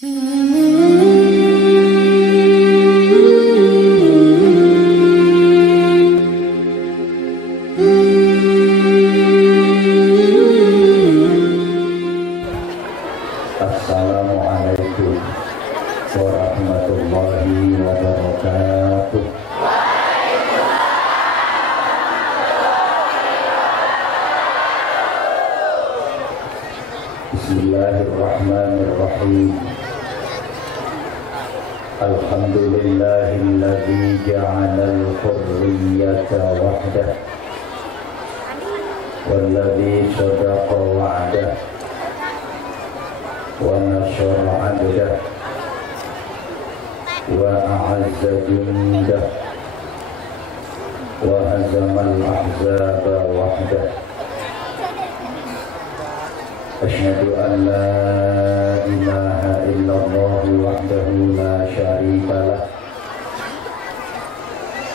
Assalamualaikum warahmatullahi wabarakatuh. Bismillahirrahmanirrahim. Alhamdulillahilladzi ja'alal hurriyata wahdah walladzi sadaqa wa'dah wa nasyara 'abdah wa a'azza jundah wa hazamal ahzaba wahdah. Asyhadu an la ilaha illallah wahdahu la syarika lah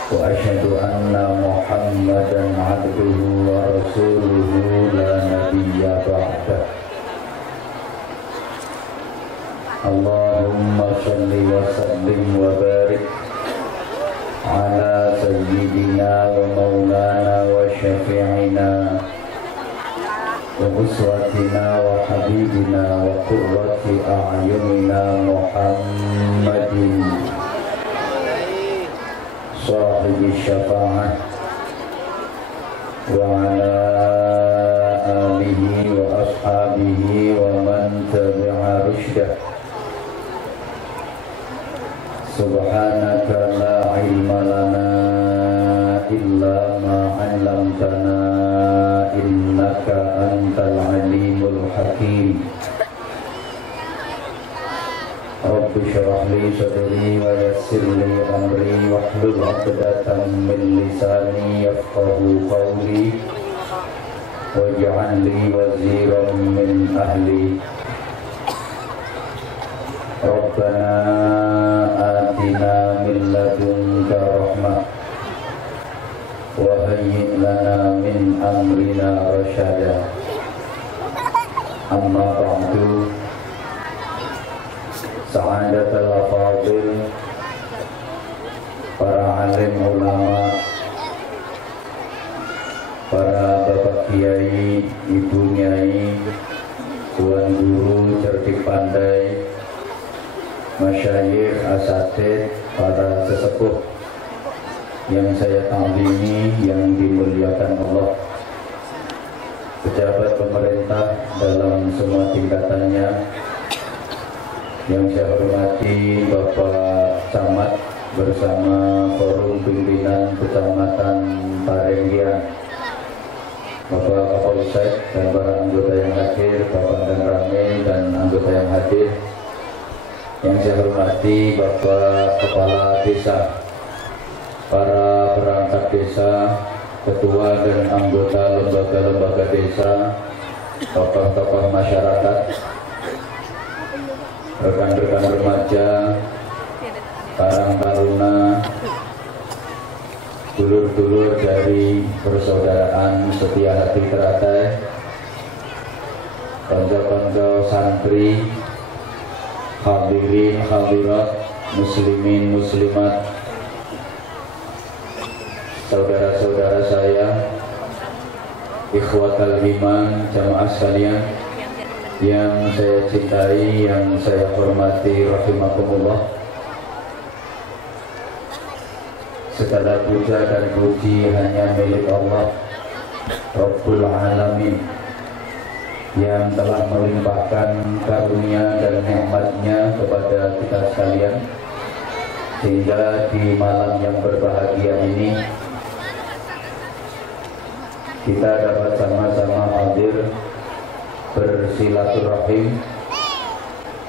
wa asyhadu anna Muhammadan 'abduhu wa rasuluhu la nabiyya ba'dah. Allahumma shalli wa sallim wa barik ala sayyidina wa maulana wa syafi'ina wa uswatina wa habibina wa qurrati a'yunina Muhammadin sahibi syafa'ah wa ala alihi wa ashabihi wa man tabi'a rusydah. Subhanaka la ilma lana illa ma 'allamtana innaka antal alimul hakim. Rabbi shrah li sadri wa yassir li amri wahlul 'uqdatam min lisani yafqahu qawli waj'al li waziran min ahli. Rabbana atina min ladunka rahmah wa hayyi' lana min amrina rasyada. Amma ba'du. Sa'adatul afadil, para alim ulama, para bapak kiai, ibu nyai, tuan guru cerdik pandai, masyayikh, asatidz, para sesepuh yang saya taklimi, yang dimuliakan Allah, pejabat pemerintah dalam semua tingkatannya, yang saya hormati Bapak Camat bersama forum pimpinan Kecamatan Parenggian, Bapak Kapolsek dan para anggota yang hadir, Bapak dan Ramil dan anggota yang hadir. Yang saya hormati Bapak Kepala Desa, para perangkat desa, ketua dan anggota lembaga-lembaga desa, tokoh-tokoh masyarakat, rekan-rekan remaja, karang taruna, dulur-dulur dari persaudaraan setia hati teratai, konco-konco santri, hadirin hadirat, muslimin muslimat, saudara-saudara saya, ikhwatal iman, jamaah sekalian yang saya cintai, yang saya hormati, rahimakumullah. Segala puja dan puji hanya milik Allah Rabbul Alamin, yang telah melimpahkan karunia dan nikmatnya kepada kita sekalian, sehingga di malam yang berbahagia ini kita dapat sama-sama hadir, bersilaturahim,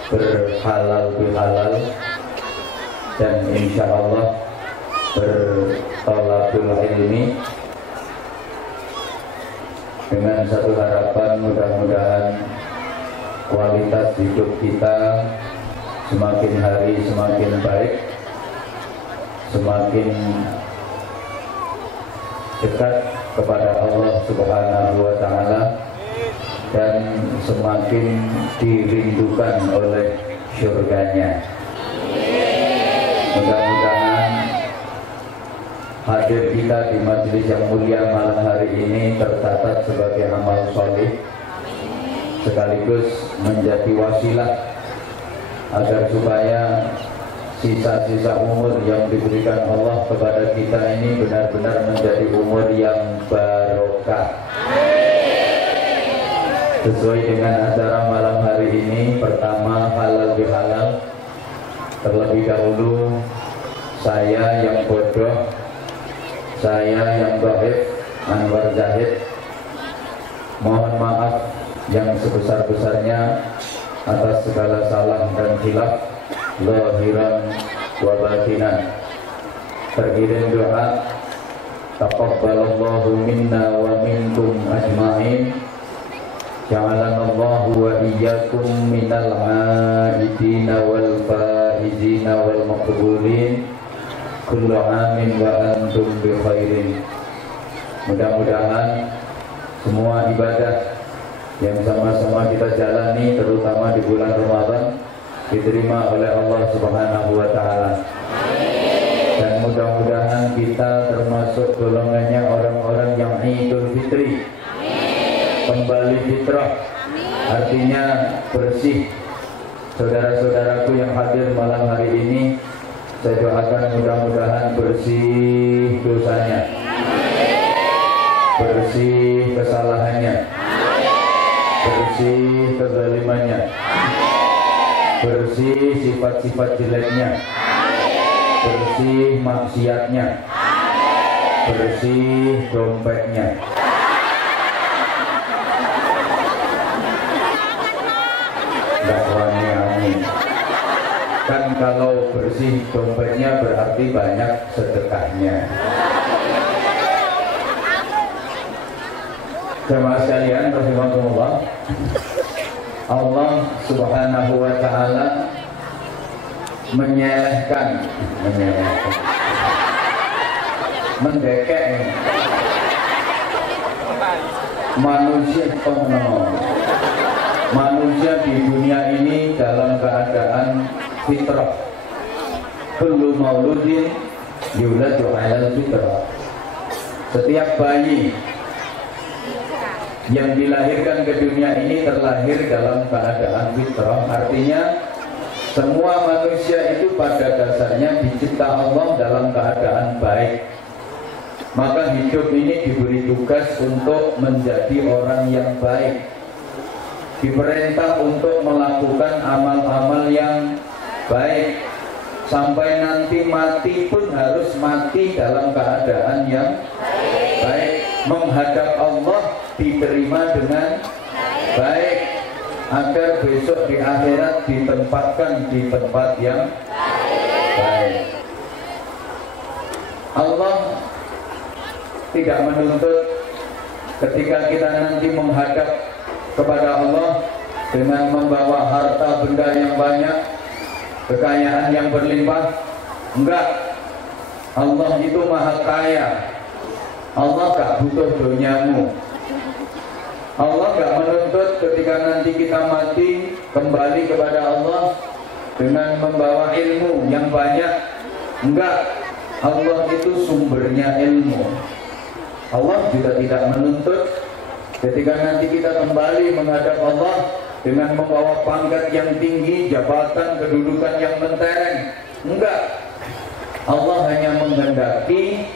berhalal bihalal, dan insya Allah bertolakul ilmi, dengan satu harapan mudah-mudahan kualitas hidup kita semakin hari semakin baik, semakin dekat kepada Allah Subhanahu wa Ta'ala, dan semakin dirindukan oleh syurganya. Mudah-mudahan hadir kita di majelis yang mulia malam hari ini tercatat sebagai amal soleh, sekaligus menjadi wasilah agar supaya sisa-sisa umur yang diberikan Allah kepada kita ini benar-benar menjadi umur yang barokah. Sesuai dengan acara malam hari ini, pertama halal bihalal. Terlebih dahulu saya yang bodoh, saya yang dhaif, Anwar Zahid, mohon maaf yang sebesar-besarnya atas segala salah dan khilaf zahiran wa batinan. Terkirim doa, taqabbalallahu minna wa minkum ajma'in, ja'alanallahu wa iyyakum minal 'aidina wal faizina wal maqbulin, kullu 'amin wa antum bi khairin. Mudah-mudahan semua ibadah yang sama-sama kita jalani, terutama di bulan Ramadan, diterima oleh Allah Subhanahu wa Ta'ala. Dan mudah-mudahan kita termasuk golongannya orang-orang yang Idul Fitri, kembali fitrah, artinya bersih. Saudara-saudaraku yang hadir malam hari ini, saya doakan mudah-mudahan bersih dosanya, bersih kesalahannya, bersih kezalimannya, bersih sifat-sifat jeleknya, bersih maksiatnya, bersih dompetnya. Dakwanya amin. Kan kalau bersih dompetnya berarti banyak sedekahnya. Jemaah sekalian rahimakumullah, Allah Subhanahu wa Ta'ala menyelehkan, mendekek manusia manusia di dunia ini dalam keadaan fitrah. Kullu mauludin yuladu 'alal fitrah. Setiap bayi yang dilahirkan ke dunia ini terlahir dalam keadaan fitrah. Artinya semua manusia itu pada dasarnya dicipta Allah dalam keadaan baik. Maka hidup ini diberi tugas untuk menjadi orang yang baik, diperintah untuk melakukan amal-amal yang baik, sampai nanti mati pun harus mati dalam keadaan yang baik, menghadap Allah diterima dengan baik, agar besok di akhirat ditempatkan di tempat yang baik. Allah tidak menuntut ketika kita nanti menghadap kepada Allah dengan membawa harta benda yang banyak, kekayaan yang berlimpah. Enggak. Allah itu maha kaya. Allah gak butuh duniamu. Allah gak menuntut ketika nanti kita mati kembali kepada Allah dengan membawa ilmu yang banyak. Enggak. Allah itu sumbernya ilmu. Allah juga tidak menuntut ketika nanti kita kembali menghadap Allah dengan membawa pangkat yang tinggi, jabatan, kedudukan yang mentereng. Enggak. Allah hanya menghendaki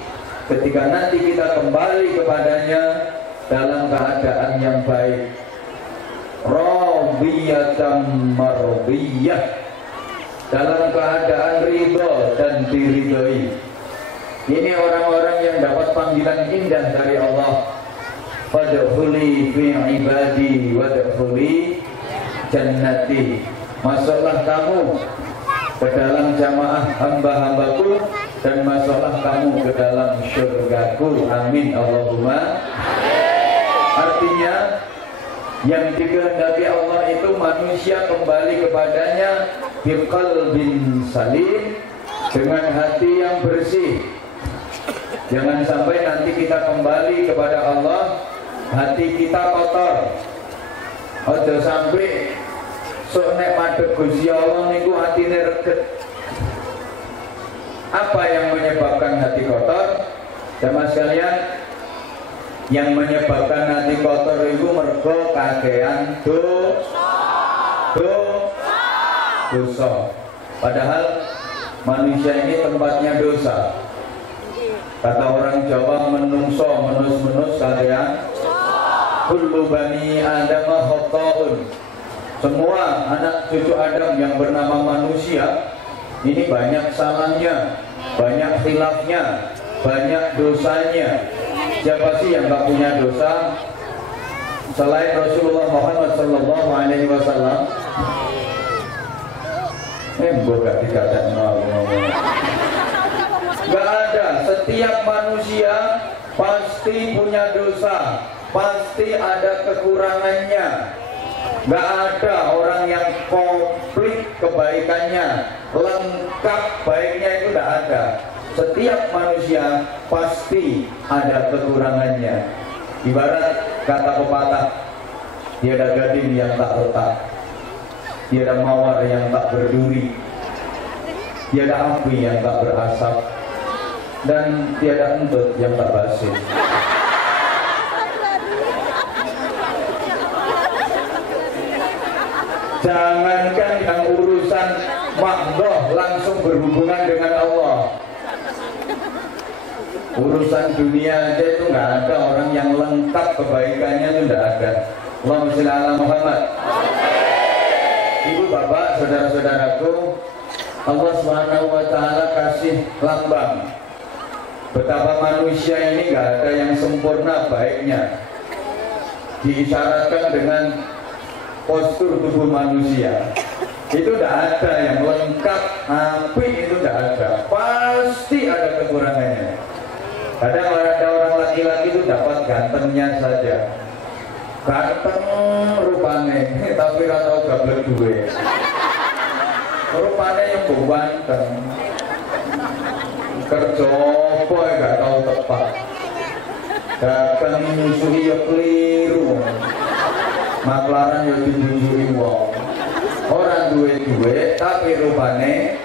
ketika nanti kita kembali kepadanya dalam keadaan yang baik, radiyatan mardiyah, dalam keadaan ridho dan diridhoi. Ini orang-orang yang dapat panggilan indah dari Allah. Fadkhuli fi ibadi wadkhuli jannati. Masuklah kamu ke dalam jamaah hamba-hambaku dan masuklah kamu ke dalam syurgaku. Amin Allahumma. Artinya yang dikehendaki Allah itu manusia kembali kepadanya biqalbin salim, dengan hati yang bersih. Jangan sampai nanti kita kembali kepada Allah hati kita kotor. Ojo sampai sok nek madhep Gusti Allah niku atine reget. Apa yang menyebabkan hati kotor? Jamaah sekalian, yang menyebabkan hati kotor itu mergo kakean dosa. Padahal manusia ini tempatnya dosa. Kata orang Jawa, menungso menus kalian kullu bani Adam khata'un. Semua anak cucu Adam yang bernama manusia ini banyak salahnya, banyak khilafnya, banyak dosanya. Siapa sih yang gak punya dosa selain Rasulullah Muhammad sallallahu alaihi wasallam? Gak dikatakan gak ada. Setiap manusia pasti punya dosa, pasti ada kekurangannya. Gak ada orang yang komplit kebaikannya, lengkap baiknya, itu gak ada. Setiap manusia pasti ada kekurangannya. Ibarat kata pepatah, tiada gading yang tak retak, tiada mawar yang tak berduri, tiada api yang tak berasap, dan tiada entut yang tak basi. Jangankan yang urusan makdoh langsung berhubungan dengan Allah, urusan dunia aja itu nggak ada orang yang lengkap kebaikannya, itu nggak ada. Allahumma sholli ala Muhammad. Ibu bapak, saudara-saudaraku, Allah Subhanahu wa Ta'ala kasih lambang betapa manusia ini nggak ada yang sempurna baiknya. Diisyaratkan dengan postur tubuh manusia. Itu tidak ada yang lengkap, api itu tidak ada. Pasti ada kekurangannya. Kadang ada orang laki-laki itu dapat gantengnya saja, ganteng rupanya, tapi gak tahu gablek duwe. Rupanya yang ganteng, kerja apa gak tahu tepat, dagang nyusui ya keliru, maklaran ya dibujui wong. Orang duwe tapi rupanya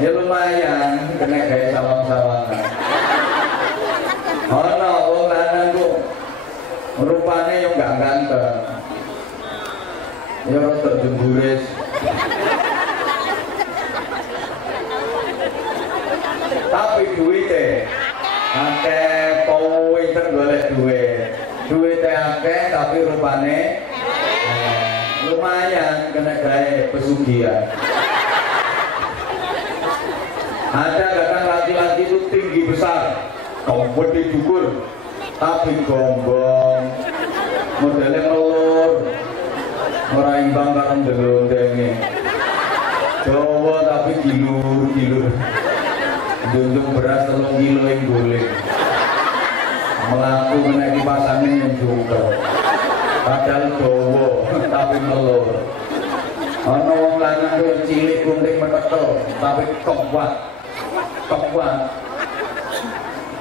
ya lumayan, kena kayak sawang-sawangan. Ono wong lanang ku rupane yo gak ganteng, yo rada jemburis, tapi duwite akeh, pinter golek duwite akeh tapi rupane lumayan, kena gawe pesugihan. Ada kadang laki-laki itu tinggi besar, kompeti dukur, tapi gombong, modelnya melur, orang imbang karo ndelok-ndelenge. Jawa tapi gilur, junjung beras 3 kilo yang guling, melaku menaiki pasangin yang juga, padahal Jawa tapi melur. Ana wong lanang kuwi cilik gunting metekel, tapi kuat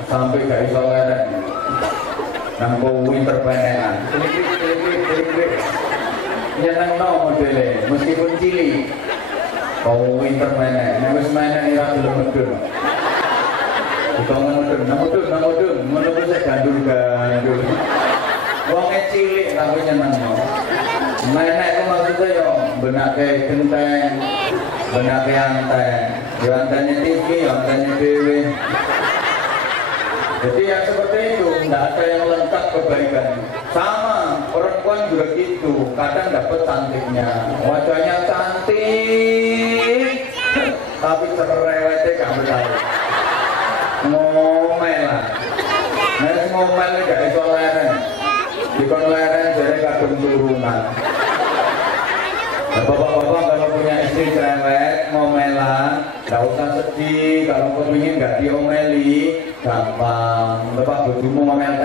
sampai gak iso leren nang winter penekan nyenengno modele meskipun cilik winter menek nek wis menek ora gelem medun medun ngono kuwi sik gandul wonge cilik tapi nyenengno menek ku maksudnya yo benake genteng, benake anteng, yo antene TV, yo antene dewe. Jadi yang seperti itu, tidak ada yang lengkap kebaikan. Sama, perempuan juga gitu, kadang dapat cantiknya, wajahnya cantik, tapi cerewetnya gak benar. Ngomel lah, nah ngomel ini gak iso leren, dikon leren jadi kadung turunan. Nah, bapak-bapak kalau punya istri cerewet, ngomelan, gak usah sedih. Kalau kepingin gak diomeli, gampang. Bapak bojomu ngomel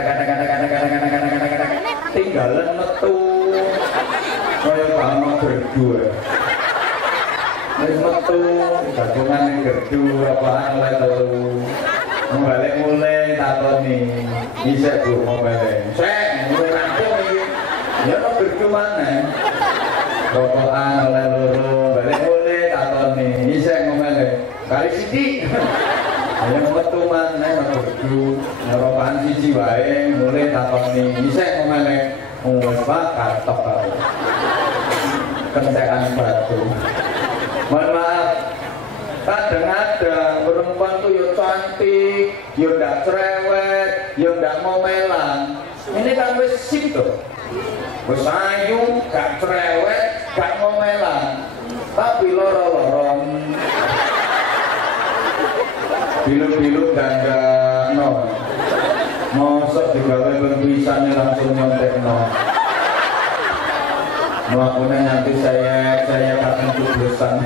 tinggalan metu. Kaya bangun gerdu. Wis metu, jagongan ning gerdu apaan oleh telu. Balik mulai takoni. Bisa Bu ngomel. Sek, mulai rampung iki. Ya kok gerdu maneh. rokokan oleh loro balik mulai takoni isek ngomele kali sithik ayo metu maneh metu rokokan siji wae mulai takoni isek ngomele wis bakal tok karo kentekan batu. Mohon maaf, kadang-kadang perempuan tuh yo cantik, yo ndak cerewet, yo ndak ngomelan. Ini kan wis sip tuh. Wis ayu, gak cerewet, gak ngomelan. Tapi loro-loron. Bilu-bilu gandano. Mosok digawe pembisannya langsung nyontekno. Melakukannya nanti saya akan tubusan.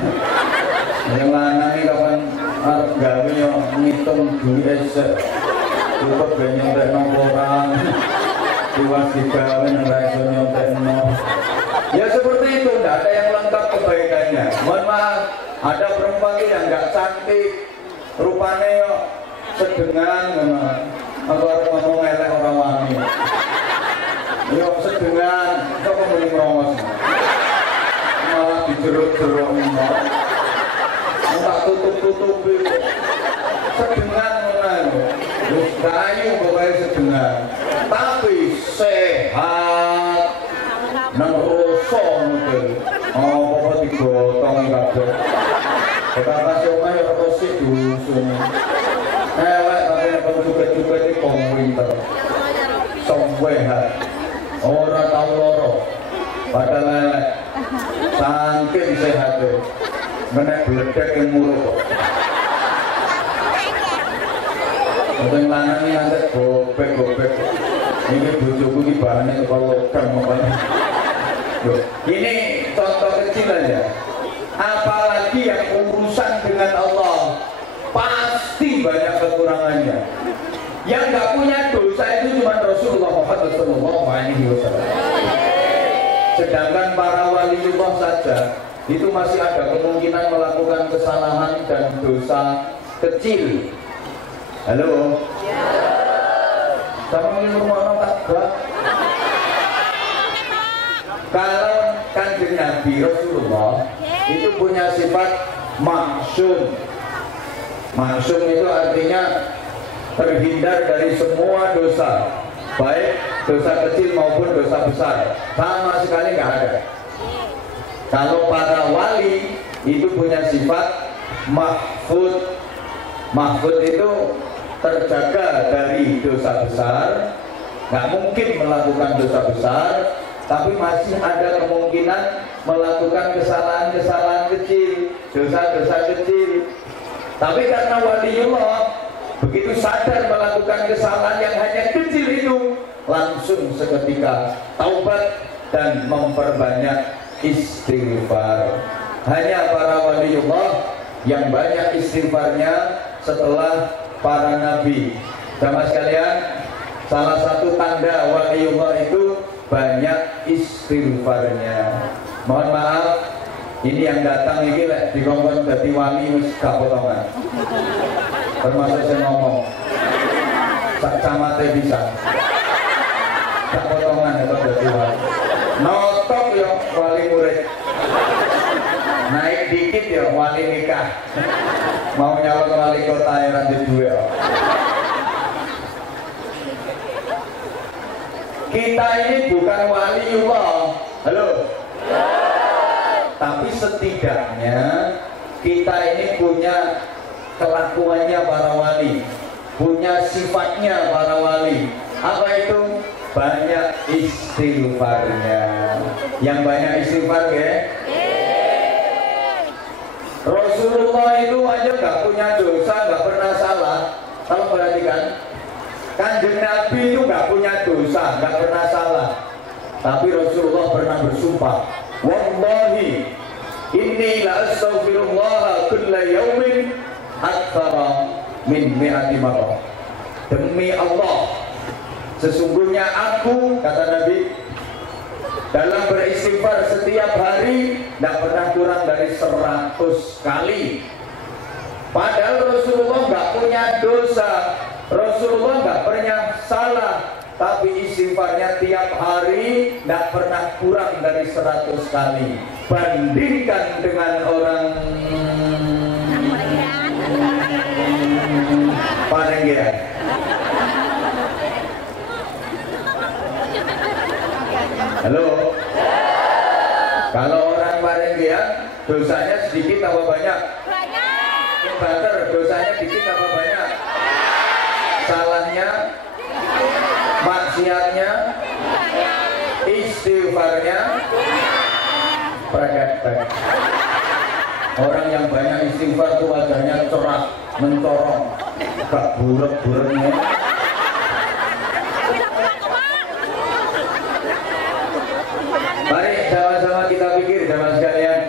Yang lanang ini kapan arep gawe yo ngitung duit cukup ben nyontekno orang. Diwas digawe ora iso nyontekno. Ya seperti itu, tidak ada yang lengkap kebaikannya. Mohon maaf, ada perempuan yang nggak cantik, rupanya yo sedengan memang. Aku harus ngomong elek orang wangi. Yo sedengan, kok muni merongos. Malah dijeruk-jeruk mbak. Tak tutup-tutupi. Sedengan ngono. Wis kayu pokoke sedengan. Tapi sehat. Nang rasa ngono. Oh, apa digotong kabeh. Kita kasih omah ya rosik dusun. Elek tapi nek juga-juga iki komputer. Somwehan. Ora tau loro. Padahal elek. Saking sehate. Menek bledek yang muruk. Untuk lanang ini nanti gobek-gobek. Ini bojoku ini bahannya kepala logam makanya. Ini contoh kecil aja. Apalagi yang urusan dengan Allah, pasti banyak kekurangannya. Yang nggak punya dosa itu cuma Rasulullah Muhammad SAW. Sedangkan para waliullah saja itu masih ada kemungkinan melakukan kesalahan dan dosa kecil. Halo? Sama ini rumah takbah. Kalau Kanjeng Nabi Rasulullah itu punya sifat maksum. Maksum itu artinya terhindar dari semua dosa, baik dosa kecil maupun dosa besar, sama sekali nggak ada. Kalau para wali itu punya sifat mahfud. Mahfud itu terjaga dari dosa besar, nggak mungkin melakukan dosa besar, tapi masih ada kemungkinan melakukan kesalahan-kesalahan kecil, dosa-dosa kecil. Tapi karena waliullah begitu sadar melakukan kesalahan yang hanya kecil itu, langsung seketika taubat dan memperbanyak istighfar. Hanya para waliullah yang banyak istighfarnya setelah para nabi. Sama sekalian, salah satu tanda waliullah itu banyak istighfarnya. Mohon maaf, ini yang datang ini dikongkon jadi wali wis gak potongan. Termasuk saya ngomong sak camate bisa gak potongan itu jadi wali. Notok ya wali murid, naik dikit ya wali nikah. Mau nyalon wali kota yang nanti dua. Kita ini bukan waliullah, halo. Tapi setidaknya kita ini punya kelakuannya para wali, punya sifatnya para wali. Apa itu? Banyak istighfarnya. Yang banyak istighfar ya? Rasulullah itu aja gak punya dosa, gak pernah salah. Kalau perhatikan, Kanjeng Nabi itu gak punya dosa, gak pernah salah. Tapi Rasulullah pernah bersumpah, wallahi inni la astaghfirullah kulla yaumin aktsara min mi'ati marrah. Demi Allah, sesungguhnya aku, kata Nabi, dalam beristighfar setiap hari tidak pernah kurang dari 100 kali. Padahal Rasulullah nggak punya dosa, Rasulullah nggak pernah salah, tapi istighfarnya tiap hari tidak pernah kurang dari 100 kali. bandingkan dengan orang Parenggian. Halo. Kalau orang Parenggian dosanya sedikit apa banyak? Banyak. Banter dosanya sedikit apa banyak? Salahnya, maksiatnya, istighfarnya, praktek. Orang yang banyak istighfar itu wajahnya cerah, mencorong, gak buruk-buruknya. Mari sama-sama kita pikir, teman sekalian.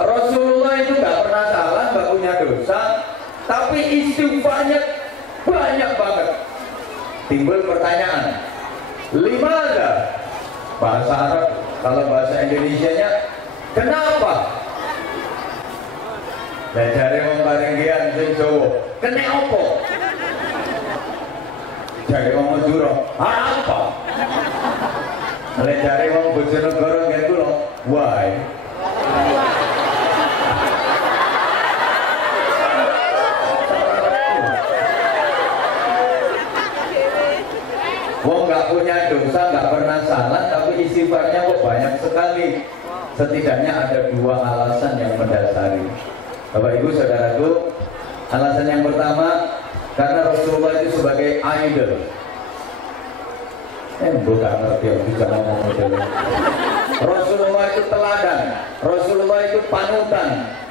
Rasulullah itu gak pernah salah, gak punya dosa, tapi istighfarnya banyak banget. Timbul pertanyaan, limada? Bahasa Arab, kalau bahasa Indonesianya, kenapa? Lah jare wong Parenggian sing Jawa, kene apa? Jare wong Madura, apa? Lah jare wong Bojonegoro ngene kula, why? Wong nggak punya dosa, nggak pernah salah, tapi istighfarnya kok banyak sekali. Setidaknya ada dua alasan yang mendasari. Bapak Ibu Saudaraku, alasan yang pertama karena Rasulullah itu sebagai idol. Bukan ngerti yang bisa ngomong model. Rasulullah itu teladan, Rasulullah itu panutan,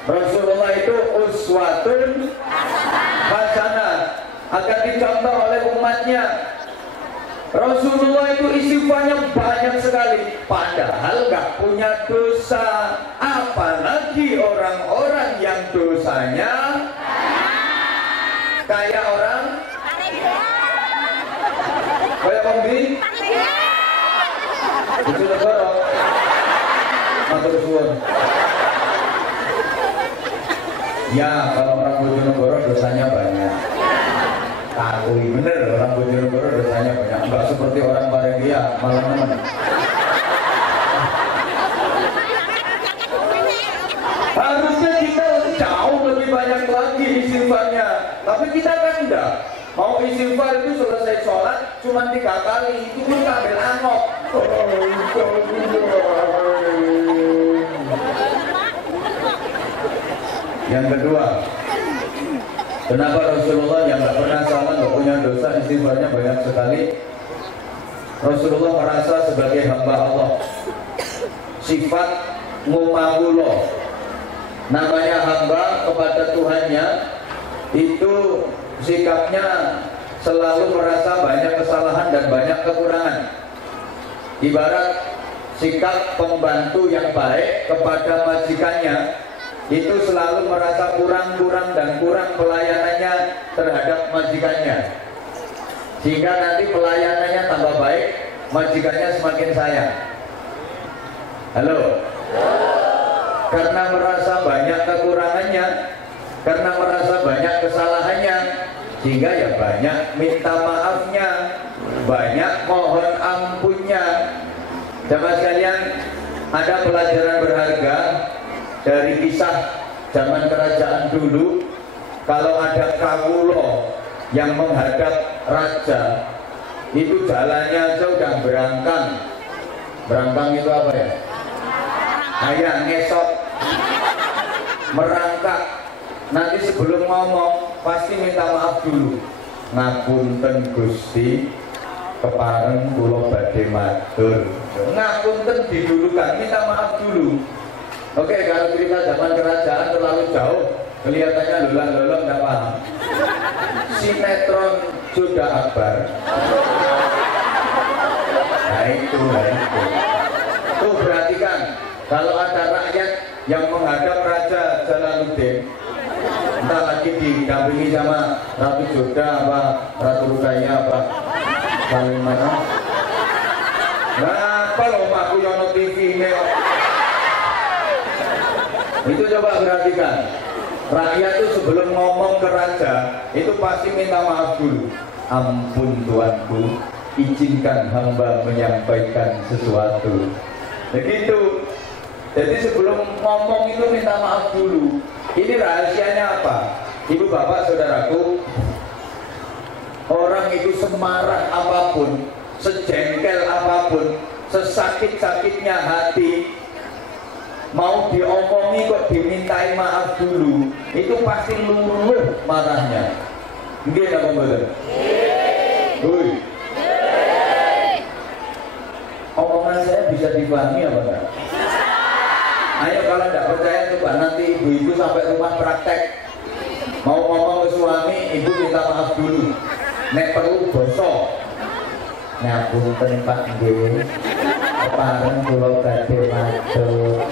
Rasulullah itu uswatun hasanah, akan dicontoh oleh umatnya. Rasulullah itu istighfarnya banyak sekali, padahal nggak punya dosa. Apalagi orang-orang yang dosanya kayak orang kayak pembi Bojonegoro, matur suwun. Ya, kalau orang Bojonegoro dosanya banyak. Akui bener, orang Bojonegoro dosanya banyak. Enggak seperti orang Parenggian, malah nemen. Harusnya kita jauh lebih banyak lagi istighfarnya, tapi kita kan enggak. Mau istighfar itu selesai sholat cuma 3 kali, itu pun ambil angok. Yang kedua, kenapa Rasulullah yang nggak pernah salah, nggak punya dosa, istighfarnya banyak sekali? Rasulullah merasa sebagai hamba Allah, sifat mumawulo, namanya hamba kepada Tuhannya, itu sikapnya selalu merasa banyak kesalahan dan banyak kekurangan. Ibarat sikap pembantu yang baik kepada majikannya, itu selalu merasa kurang dan kurang pelayanannya terhadap majikannya, sehingga nanti pelayanannya tambah baik, majikannya semakin sayang. Halo? Karena merasa banyak kekurangannya, karena merasa banyak kesalahannya, sehingga ya banyak minta maafnya, banyak mohon ampunnya. Jamaah sekalian, ada pelajaran berharga dari kisah zaman kerajaan dulu. Kalau ada kawulo yang menghadap raja, itu jalannya aja udah berangkang. Berangkang itu apa ya? Ayah ngesot, merangkak. Nanti sebelum ngomong pasti minta maaf dulu. Ngapunten Gusti, kepareng kula badhe matur. Ngapunten didulukan, minta maaf dulu. Oke, kalau cerita zaman kerajaan terlalu jauh, kelihatannya lolong-lolong nggak paham. Sinetron Joda Akbar. Nah itu. Tuh perhatikan, kalau ada rakyat yang menghadap Raja Jalaluddin, entah lagi didampingi sama Ratu Joda apa Ratu Rukaya apa paling mana. Nah, kalau aku yono TV ini, itu coba perhatikan. Rakyat itu sebelum ngomong ke raja, itu pasti minta maaf dulu. Ampun tuanku, izinkan hamba menyampaikan sesuatu. Begitu. Jadi sebelum ngomong itu minta maaf dulu. Ini rahasianya apa? Ibu bapak saudaraku, orang itu semarah apapun, sejengkel apapun, sesakit-sakitnya hati, mau diomongi kok dimintai maaf dulu, itu pasti luluh marahnya. Nggih apa mboten? Nggih. Omongan saya bisa dipahami apa enggak? Ayo kalau tidak percaya coba nanti ibu-ibu sampai rumah praktek, mau ngomong ke suami, ibu minta maaf dulu. Nek perlu bosok. Ngapunten Pak nggih. Kepareng kula badhe matur.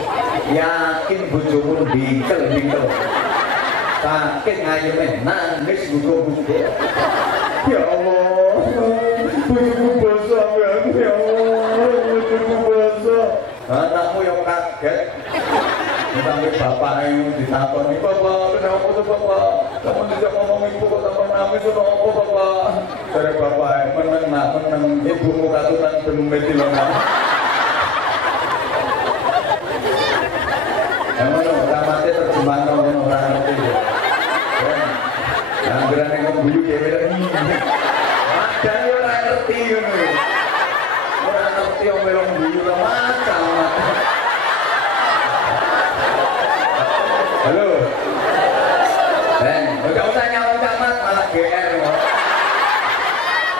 Yakin bojomu bingkel-bingkel. Saking ngayeme nangis buku-buku. Ya Allah. Bojomu bosok ya Allah. Bojomu bosok. Anakmu yang kaget. Sampai bapak yang ditakoni, bapak kenapa tuh bapak? Kamu tidak ngomong ibu kok tambah nangis, kenapa bapak? Dari bapak menang, ibumu ratusan belum metilongan. Yang mana ramatnya terjemahan orang ngerti. Yang berani ngomong dia bilang ada yang orang ngerti ini. Orang ngerti yang bilang dulu macam. Halo. Enggak usah nyalon camat malah GR.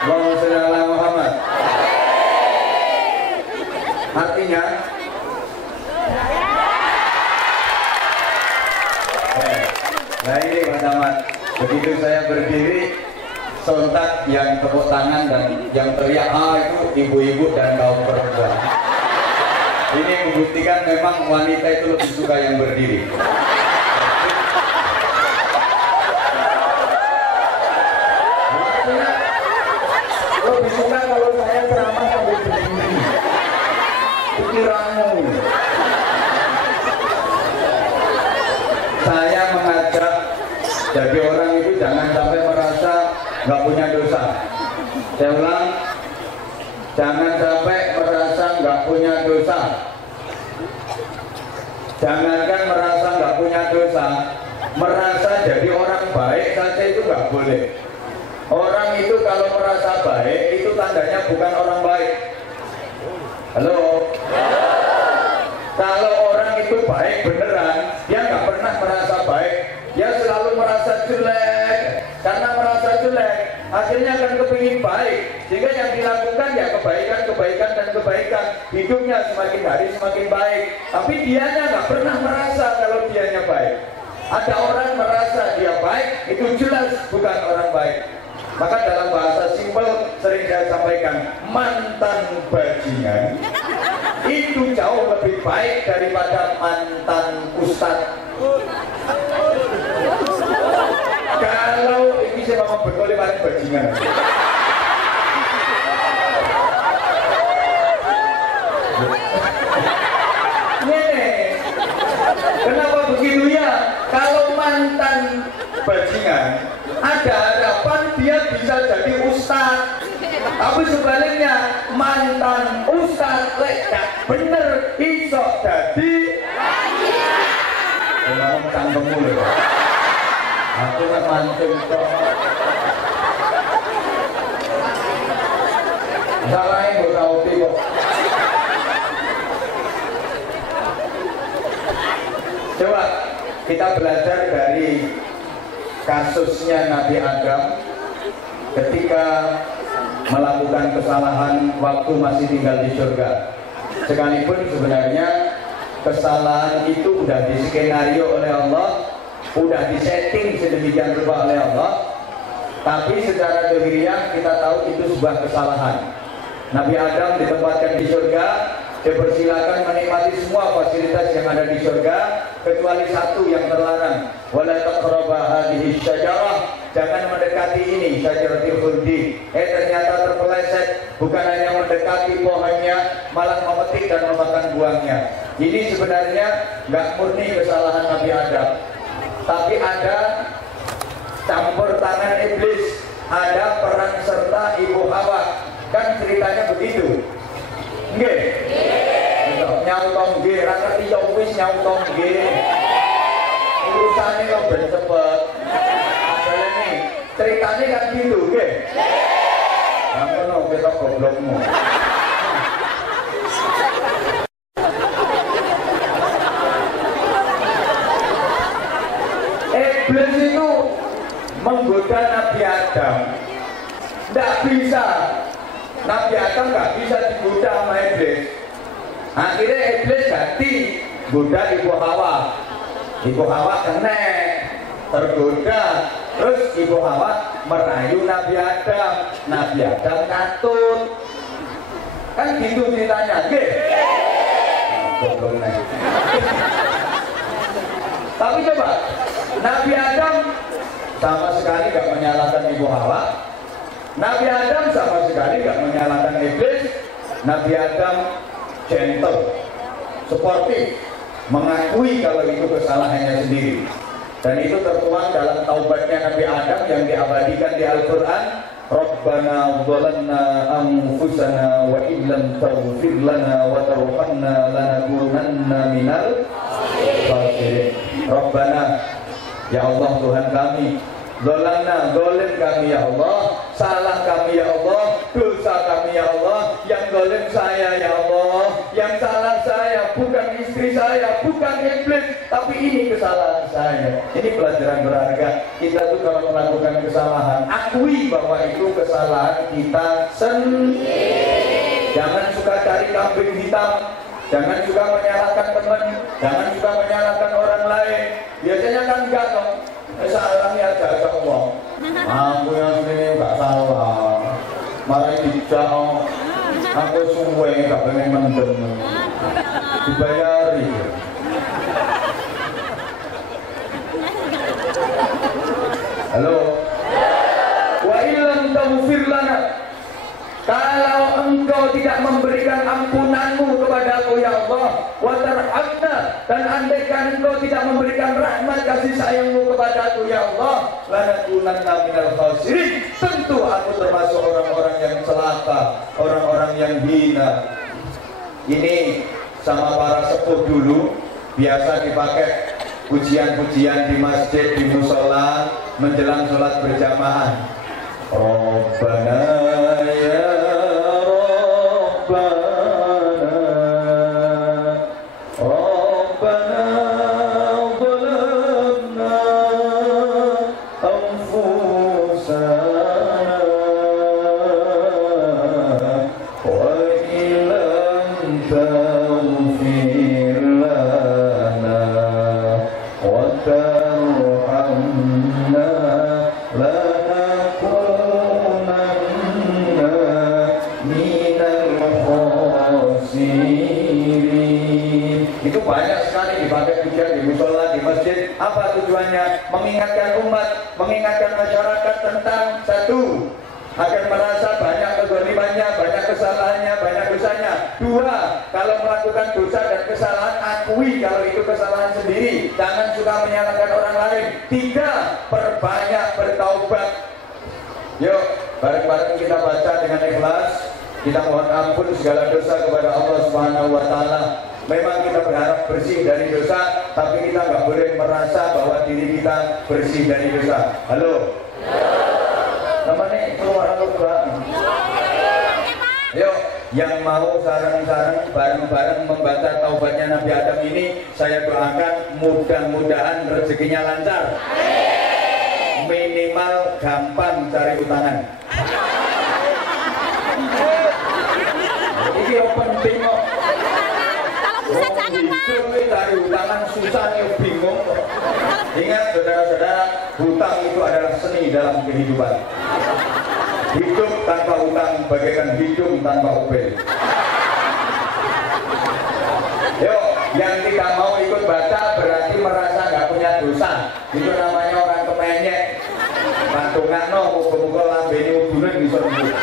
Allahumma sholli ala Muhammad. Artinya nah ini Pak Camat, begitu saya berdiri sontak yang tepuk tangan dan yang teriak itu ibu-ibu dan kaum perempuan. Ini membuktikan memang wanita itu lebih suka yang berdiri. Lebih suka kalau saya ceramah sambil berdiri. Pikiranmu. Saya mengajak jadi orang itu jangan sampai merasa nggak punya dosa. Saya ulang, jangan sampai merasa nggak punya dosa. Jangankan merasa nggak punya dosa, merasa jadi orang baik saja itu nggak boleh. Orang itu kalau merasa baik itu tandanya bukan orang baik. Halo. Kalau orang itu baik beneran, dia nggak pernah merasa baik, dia selalu merasa jelek. Karena merasa jelek, akhirnya akan kepingin baik, sehingga yang dilakukan ya kebaikan dan kebaikan. Hidupnya semakin hari semakin baik, tapi dianya nggak pernah merasa kalau dianya baik. Ada orang merasa dia baik, itu jelas bukan orang baik. Maka dalam bahasa simpel sering saya sampaikan, mantan bajingan itu jauh lebih baik daripada mantan ustadz. Kalau ini saya mau betul paling bajingan. Kenapa begitu ya? Kalau mantan bajingan ada harapan dia bisa jadi ustadz. Tapi sebaliknya mantan ustadz tidak bener iso jadi ngomong cangkemmu loh. Aku kan mantul kok. Salahnya gak tau kok. Coba kita belajar dari kasusnya Nabi Adam ketika melakukan kesalahan waktu masih tinggal di surga. Sekalipun sebenarnya kesalahan itu sudah diskenario oleh Allah, sudah disetting sedemikian rupa oleh Allah, tapi secara zahiriah kita tahu itu sebuah kesalahan. Nabi Adam ditempatkan di surga, dipersilakan menikmati semua fasilitas yang ada di surga kecuali satu yang terlarang, wala taqraba hadhihi syajarah, jangan mendekati ini, syajaratul khuldi. Ternyata terpeleset, bukan hanya mendekati pohonnya, malah memetik dan memakan buahnya. Ini sebenarnya nggak murni kesalahan Nabi Adam, tapi ada campur tangan iblis, ada peran serta ibu Hawa. Kan ceritanya begitu. Nggih. nyautong nggih, ra ngerti ya wis nyautong nggih. Urusane kok ben cepet. Jalane ceritane kan gitu nggih. Lah ngono ketok goblokmu. Iblis itu menggoda Nabi Adam. Tidak bisa, Nabi Adam nggak bisa digoda sama iblis. Akhirnya iblis ganti goda Ibu Hawa. Ibu Hawa kena tergoda, terus Ibu Hawa merayu Nabi Adam. Nabi Adam katut. Kan gitu ceritanya, nggih. Tapi coba Nabi Adam sama sekali nggak menyalahkan Ibu Hawa. Nabi Adam sama sekali nggak menyalahkan iblis. Nabi Adam gentle, sportif, mengakui kalau itu kesalahannya sendiri. Dan itu tertuang dalam taubatnya Nabi Adam yang diabadikan di Al-Quran. Rabbana zalamna anfusana wa illam taghfir lana wa tarhamna lanakunanna minal khasirin. Rabbana, ya Allah Tuhan kami, zalamna, zalim kami ya Allah, salah kami ya Allah, dosa kami ya Allah, yang zalim saya ya Allah, yang salah saya bukan istri saya, bukan iblis, tapi ini kesalahan saya. Ini pelajaran berharga. Kita tuh kalau melakukan kesalahan, akui bahwa itu kesalahan kita sendiri. Jangan suka cari kambing hitam. Jangan suka menyalahkan teman, jangan suka menyalahkan orang lain. Biasanya kan enggak dong. Salahnya aja Allah. Aku yang ini enggak salah. Mari dijauh. Aku suwe enggak pengen mendem. Dibayari. Halo. Wa illam taghfir lana. Kalau engkau tidak memberikan ampunanmu kepada aku ya Allah, wa tarhamna, dan andaikan engkau tidak memberikan rahmat kasih sayangmu kepada aku ya Allah, lanakunanna minal khasirin, tentu aku termasuk orang-orang yang celaka, orang-orang yang hina. Ini sama para sepuh dulu biasa dipakai pujian-pujian di masjid, di musola menjelang sholat berjamaah. Rabbana ya Rabbana, Rabbana zalamna anfusana wa illam taghfir lana wa tarhamna itu banyak sekali dipakai pujian di musola, di masjid. Apa tujuannya? Mengingatkan umat, mengingatkan masyarakat tentang satu, akan merasa banyak kezalimannya, banyak kesalahannya, banyak dosanya. Dua, kalau melakukan dosa dan kesalahan, akui kalau itu kesalahan sendiri, jangan suka menyalahkan orang lain. Tiga, perbanyak bertaubat. Yuk, bareng-bareng kita baca dengan ikhlas. Kita mohon ampun segala dosa kepada Allah Subhanahu wa Ta'ala. Memang kita berharap bersih dari dosa, tapi kita nggak boleh merasa bahwa diri kita bersih dari dosa. Halo? Namanya keluar Al-Quran. Yuk, yang mau sarang-sarang bareng-bareng membaca taubatnya Nabi Adam ini, saya doakan mudah-mudahan rezekinya lancar. Minimal gampang cari utangan. Ini yang penting kok. Kalau bisa jangan Pak. Cari utangan susah nih, bingung kok. Ingat saudara-saudara, hutang itu adalah seni dalam kehidupan. Hidup tanpa hutang bagaikan hidup tanpa upil. Yuk, yang tidak mau ikut baca berarti merasa nggak punya dosa. Itu namanya orang kepenyek. Pantungan no, muka-muka lambeni udunan bisa sembuh.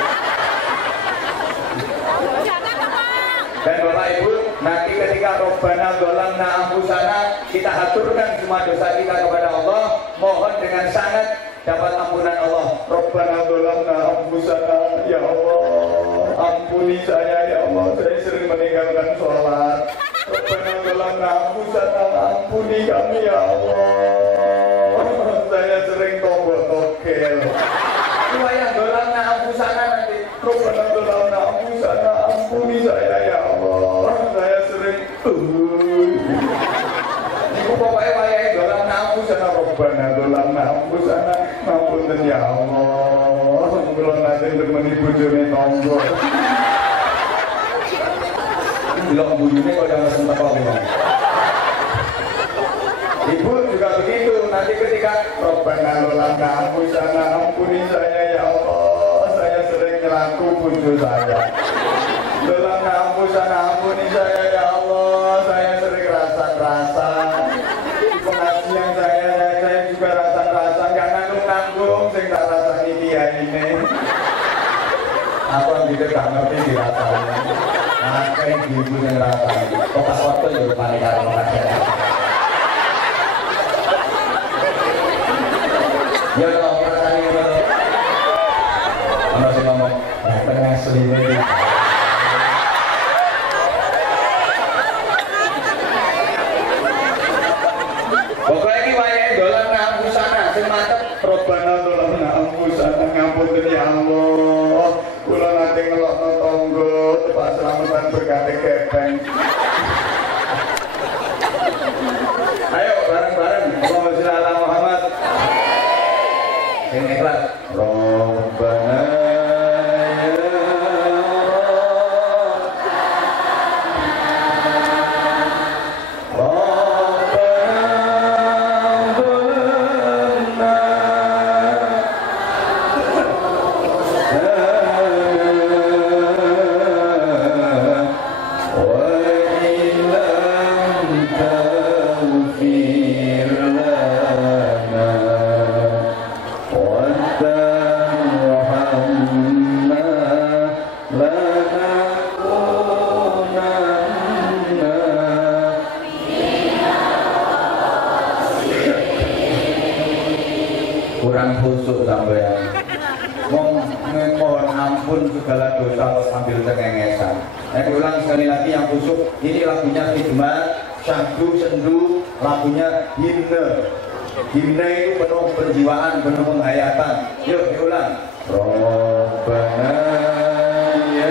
Dan Bapak Ibu, nanti ketika Rabbana zalamna anfusana, kita haturkan semua dosa kita kepada Allah, mohon dengan sangat dapat ampunan Allah. Rabbana zalamna anfusana, ya Allah, ampuni saya ya Allah, saya sering meninggalkan sholat, tolong ampuni kami ya Allah. Saya sering tombol-tokel. Wayang dolan ampusana nanti. Robbana tolong ampuni saya ya Allah. Saya sering Iku pokoknya wayang dolan ampusana Robbana tolong ampusana. Ngapunten ya Allah. Kula nanti temeni bojone tangga. Delok buyune kok jangan sempat kok. Ibu juga begitu, nanti ketika Robbana tolong ampuni saya ya Allah. Saya sering nyelaku bojo saya. Tolong ampuni saya ya Allah. Saya sering rasan-rasan. Pengajian saya juga rasan-rasan. Gak nanggung-nanggung sing tak rasani kiai ini. Aku yang gak ngerti dirasani. Akeh ibu yang rasani. Kok tak waktu ya rupane karo masyarakat. Ya kalau rasani ngono. Ana sing ngomong, "Tengah asline." Pokoknya iki wayahe dolan ngampusana sing mantep Robbana tolong ampusana ngapunten ya Allah. Kula nate ngelokno tangga tepak selamatan berkate kepeng. Ayo bareng-bareng Allahumma sholli ala Muhammad. Sing ikhlas. Robbana kurang khusyuk sampean. Mohon ampun segala dosa sambil cengengesan. Saya ulang sekali lagi yang khusyuk. Ini lagunya khidmat, syahdu, sendu, lagunya himne. Himne itu penuh penjiwaan, penuh penghayatan. Yuk diulang. Robbana ya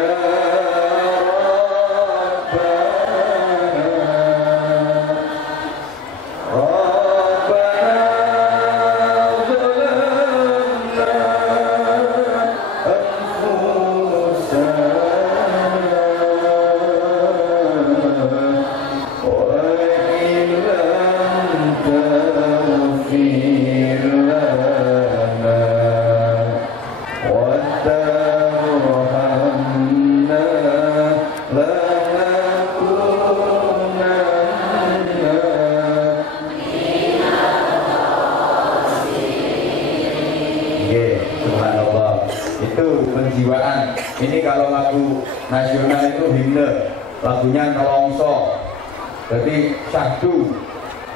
penjiwaan. Ini kalau lagu nasional itu himne, lagunya nelongso. Jadi syahdu.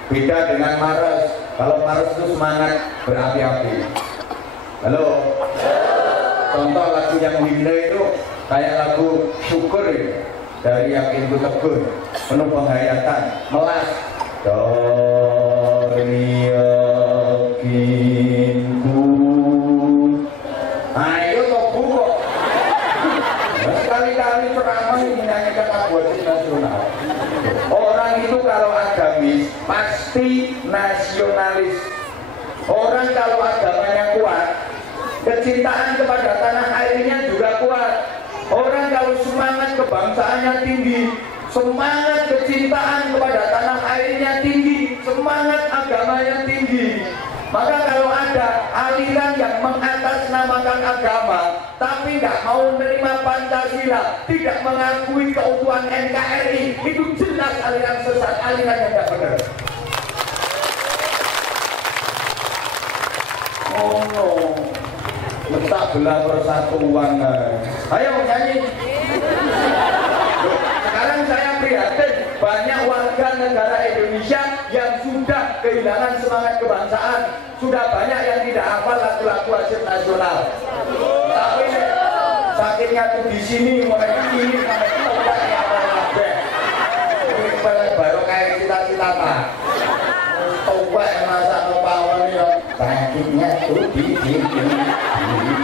Beda dengan mares. Kalau mares itu semangat berapi-api. Halo. Contoh lagu yang himne itu kayak lagu syukur ya, dari Yakinku Teguh, penuh penghayatan, melas. Dari Yakinku. Ayo tobu kok. Sekali-kali ceramah menyanyikan lagu nasional. Orang itu kalau agamis pasti nasionalis. Orang kalau agamanya kuat, kecintaan kepada tanah airnya juga kuat. Orang kalau semangat kebangsaannya tinggi, semangat kecintaan kepada tanah airnya tinggi, semangat agamanya tinggi. Maka kalau ada aliran yang mengatasnamakan agama tapi nggak mau menerima Pancasila, tidak mengakui keutuhan NKRI, itu jelas aliran sesat, aliran yang tidak benar. Oh no, letak belah persatuan. Ayo nyanyi. Sekarang saya prihatin banyak warga negara Indonesia yang sudah kehilangan semangat kebangsaan, sudah banyak yang tidak hafal lagu-lagu wajib nasional. Tapi sakitnya tuh di sini mulai ini sampai itu udah hafal kabeh. Ini baru kata. Coba masak pawon ya. Sakitnya tuh di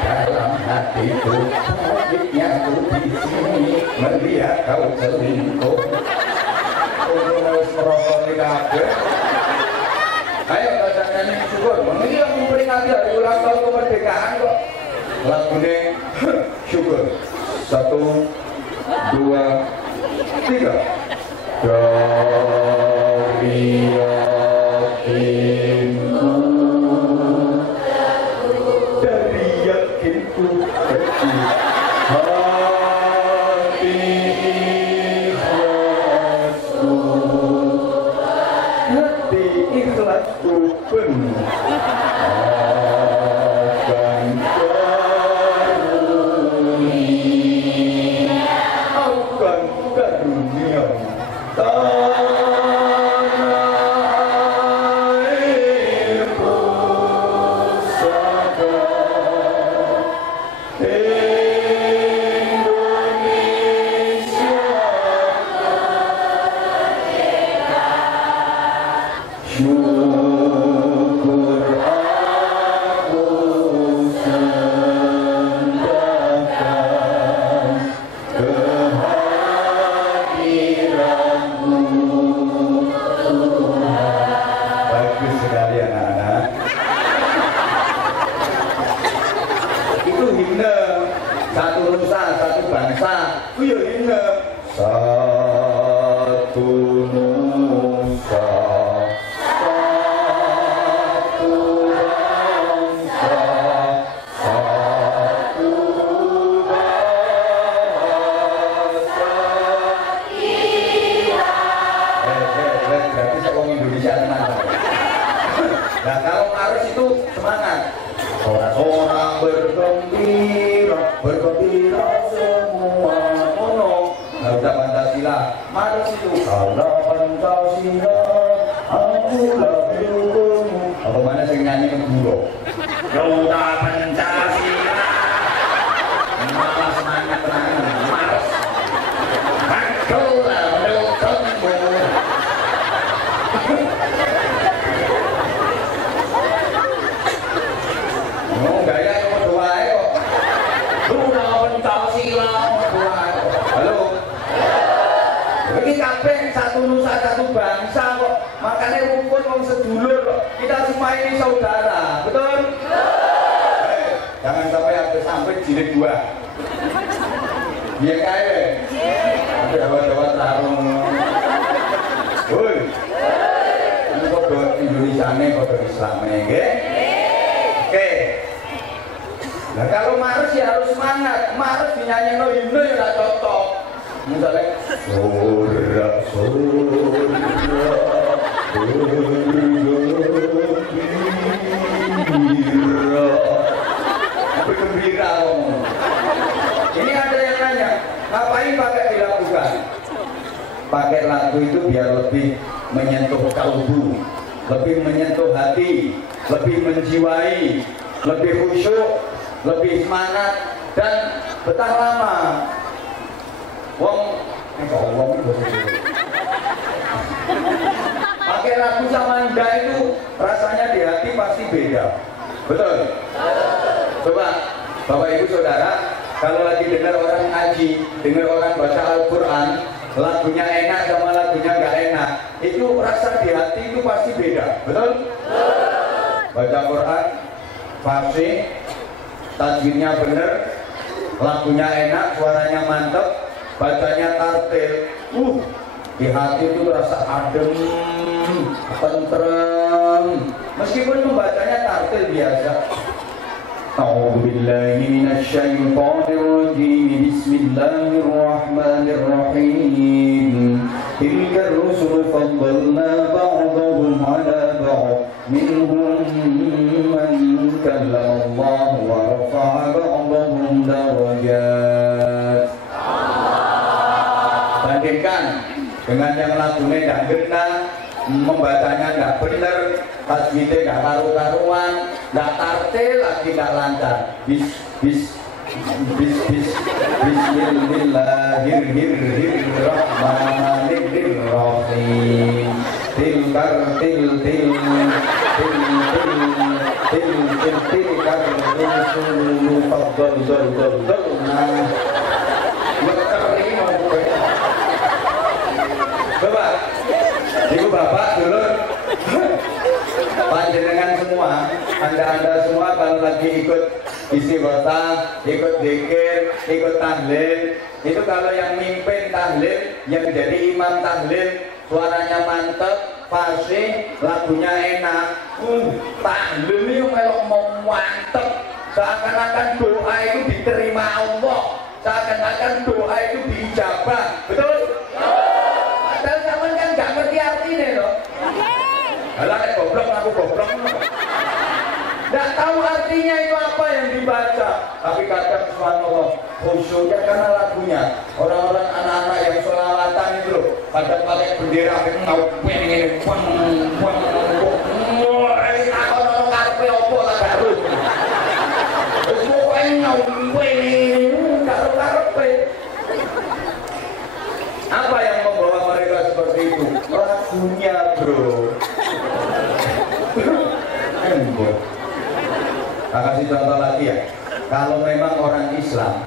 dalam hatiku. Sakitnya tuh di sini melihat kau selingkuh. Harus merokok di kafe. Ayo kita nyanyi syukur. Ini yang memperingati hari ulang tahun kemerdekaan kok. Lagunya syukur. 1, 2, 3. Dari yakinku, dari yakinku kecil hati ikhlasku, hati ikhlasku penuh akan karunia tanah airku Pusaka Indonesia syukur aku sembahkan kehadiranmu Tuhan. Bagus sekali anak-anak. Itu himne satu nusa, satu bangsa. Itu ya himne satu nusa, satu bangsa, satu bahasa. Berarti saya orang Indonesia tenang. Nah kalau harus itu semangat. Orang-orang bergembira, bergembira semua. Mono, harusnya Pancasila. Harus itu kalau Pancasila, akulah pendukungmu. Apa mana sing nyanyi kedua? Roda Pancasila. Malah semangat tenang. Mars. Akulah pendukungmu. Oh, gaya nomor 2 kok. Roda Pancasila nomor 2. Halo. Ini kabeh satu nusa satu bangsa kok. Makanya rukun wong sedulur kok. Kita semua ini saudara. Betul? Jangan sampai jilid 2. Iya kae. Ada Jawa-Jawa tarung. Woi. Ini kok Indonesiane kok Islame nggih? Oke. Nah kalau Mars ya harus semangat. Mars dinyanyi no himne ya gak cocok. Misalnya Surya bergembira. Ini ada yang nanya, ngapain pakai dilakukan? Pakai lagu itu biar lebih menyentuh kalbu, lebih menyentuh hati, lebih menjiwai, lebih khusyuk, lebih semangat dan betah lama. Pakai lagu Samanda itu rasanya di hati pasti beda. Betul? Coba Bapak Ibu Saudara, kalau lagi dengar orang ngaji, dengar orang baca Al-Quran, lagunya enak sama lagunya nggak enak, itu rasa di hati itu pasti beda. Betul? Baca Quran fasih, tajwidnya bener, lagunya enak, suaranya mantap, bacanya tartil, di hati itu rasa adem, tentrem, meskipun membacanya tartil biasa. A'udzubillahi minasyaitonirrajim. Bismillahirrahmanirrahim. Tilka ar-rusul faddalna ba'dahum 'ala ba'd. Minhum man kallama Allah wa rafa'a ba'dahum darajat. Bandingkan dengan yang lagunya tidak benar, membacanya tidak benar, tajwidnya tidak karu-karuan, tidak tartil lagi, tidak lancar. Bismillahirrahmanirrahim. tilkar til til tilkar rusulu fadl nah coba ibu bapak dulu panjenengan semua anda semua kalau lagi ikut istighosah, ikut zikir, ikut tahlil, itu kalau yang mimpin tahlil, yang jadi imam tahlil, suaranya mantep, fasih, lagunya enak, tahlil itu melok mau mantep, seakan-akan doa itu diterima Allah, seakan-akan doa itu diijabah, betul? Padahal kamu kan nggak ngerti artinya loh. Alah, goblok aku goblok. Nggak tahu artinya itu apa yang dibaca, tapi kadang subhanallah khusyuknya karena lagunya. Orang-orang anak-anak yang sholawatan itu loh, kadang pakai bendera ngawin ini, orang karpe opo lah garut. Pokoknya ngawin ini, karpe. Apa yang membawa mereka seperti itu? Lagunya bro. Kasih contoh lagi ya, kalau memang orang Islam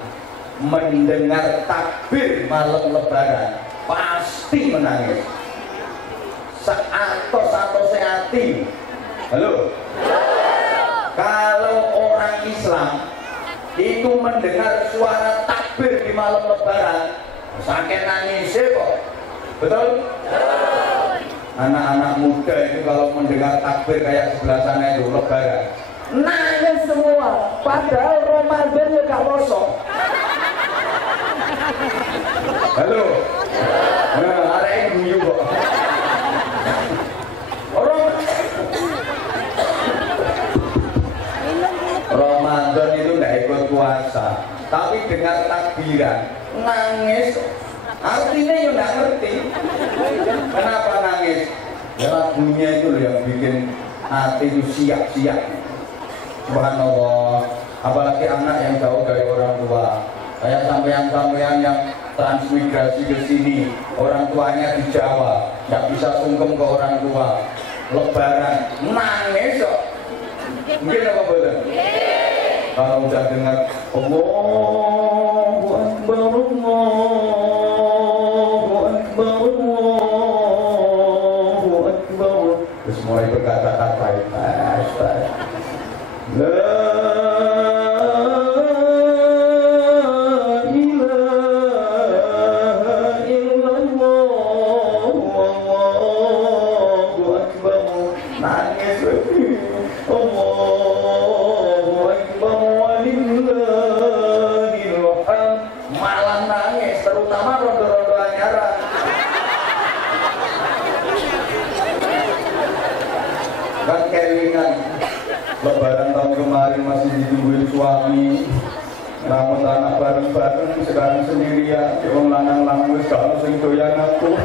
mendengar takbir malam lebaran pasti menangis atau sehati. Halo? Kalau orang Islam itu mendengar suara takbir di malam lebaran sakit nangis kok, betul? Anak-anak muda itu kalau mendengar takbir kayak sebelah sana itu lebaran nangis semua, padahal Ramadan ya gak kosong. Halo? Nah, ada yang guyu kok. Ramadan itu gak ikut puasa, tapi dengar takbiran nangis. Artinya ya gak ngerti. Kenapa nangis? Ya lagunya itu loh yang bikin hati itu siap-siap. Subhanallah, apalagi anak yang jauh dari orang tua, kayak sampean-sampean yang transmigrasi ke sini, orang tuanya di Jawa, nggak bisa sungkem ke orang tua, lebaran nangis kok, mungkin apa boleh? Kalau udah dengar Allahu Akbar, Allahu Akbar, Allahu Akbar, terus mulai berkata-kata La ilaha illallah Allahu Akbar nangis Allahu Akbar walillahil hamd malah nangis terutama rondo-rondo anyaran kan kelingan lebaran tahun kemarin masih ditungguin suami, namun anak bareng-bareng sekarang sendirian, orang lanang-lanang wis gak ono sing doyan aku.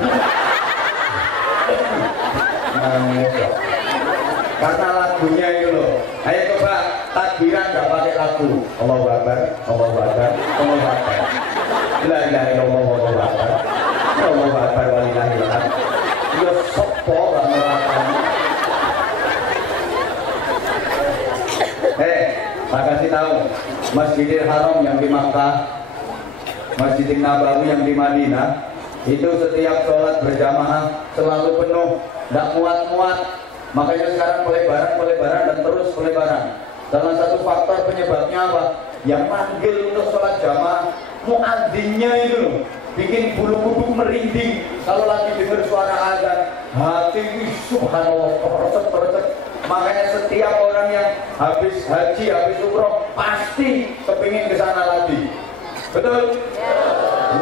Nangis kok. Karena lagunya itu loh. Ayo coba takbiran gak pakai lagu. Allahu Akbar, Allahu Akbar, Allahu Akbar. La ilaha illallah Allahu Akbar. Allahu Akbar walillahil hamd. Yo sopo lah ngelakoni. Tak kasih tahu, Masjidil Haram yang di Makkah, Masjidil Nabawi yang di Madinah, itu setiap sholat berjamaah selalu penuh, tidak muat-muat. Makanya sekarang pelebaran dan terus pelebaran. Salah satu faktor penyebabnya apa? Yang manggil untuk sholat jamaah, muadzinnya itu loh, bikin bulu kuduk merinding. Kalau lagi dengar suara azan, hati subhanallah tercet. Makanya setiap orang yang habis haji, habis umroh pasti kepingin ke sana lagi. Betul?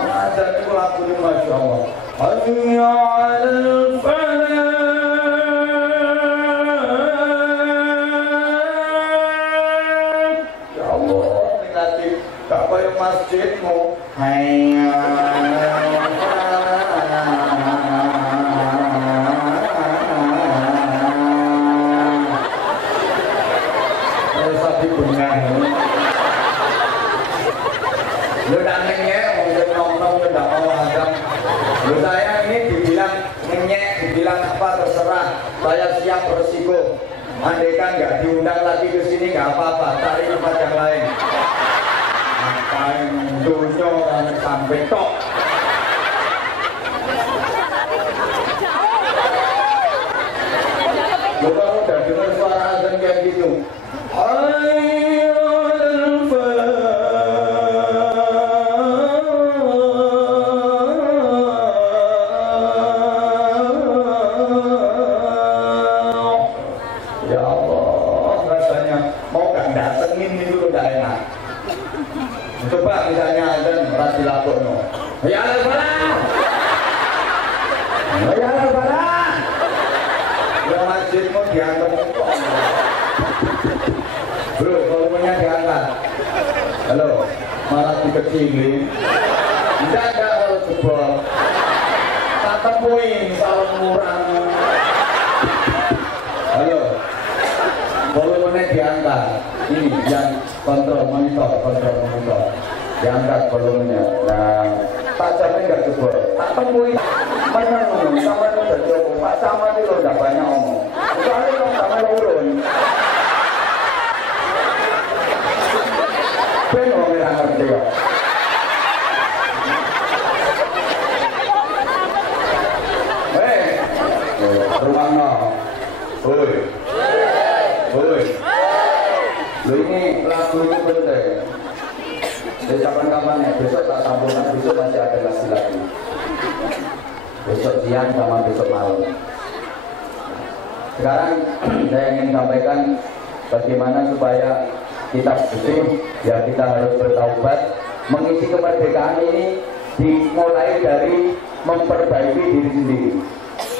Azan itu lagunya Masya Allah. Hayya 'alal falah. Ya Allah, negatif. Gak kaya masjidmu. Hayya 'alal falah. Lu tak ngenyek, mungkin nong-nong tidak mau azam. Lu saya ini dibilang ngenyek, dibilang apa terserah. Andai kan nggak diundang lagi ke sini nggak apa-apa, cari tempat yang lain. Ngapain dunia orang sampai tok. Coba udah dengar suara azan kayak gitu. Coba misalnya azan ras dilakokno. Ya al-falah. Ya al-falah. Ya masjidmu diangkat kok. Bro, volumenya diangkat. Halo, malah dikecilin. Tidak ada kalau jebol. Tak temuin salah murah. Halo, volumenya diangkat. Ini yang kontrol monitor diangkat volumenya. Nah, Pak Camat nggak jebol, tak temuin mana ngomong sama itu terjauh. Pak Camat itu udah banyak ngomong, soalnya kalau sama urun ben ngomong nggak ngerti kok. Rumah no, lo ini lagu itu penting. Jadi kapan-kapan ya, besok tak sambungkan, besok masih ada lagi. Besok siang sama besok malam. Sekarang saya ingin sampaikan bagaimana supaya kita bersih, ya kita harus bertaubat. Mengisi kemerdekaan ini dimulai dari memperbaiki diri sendiri.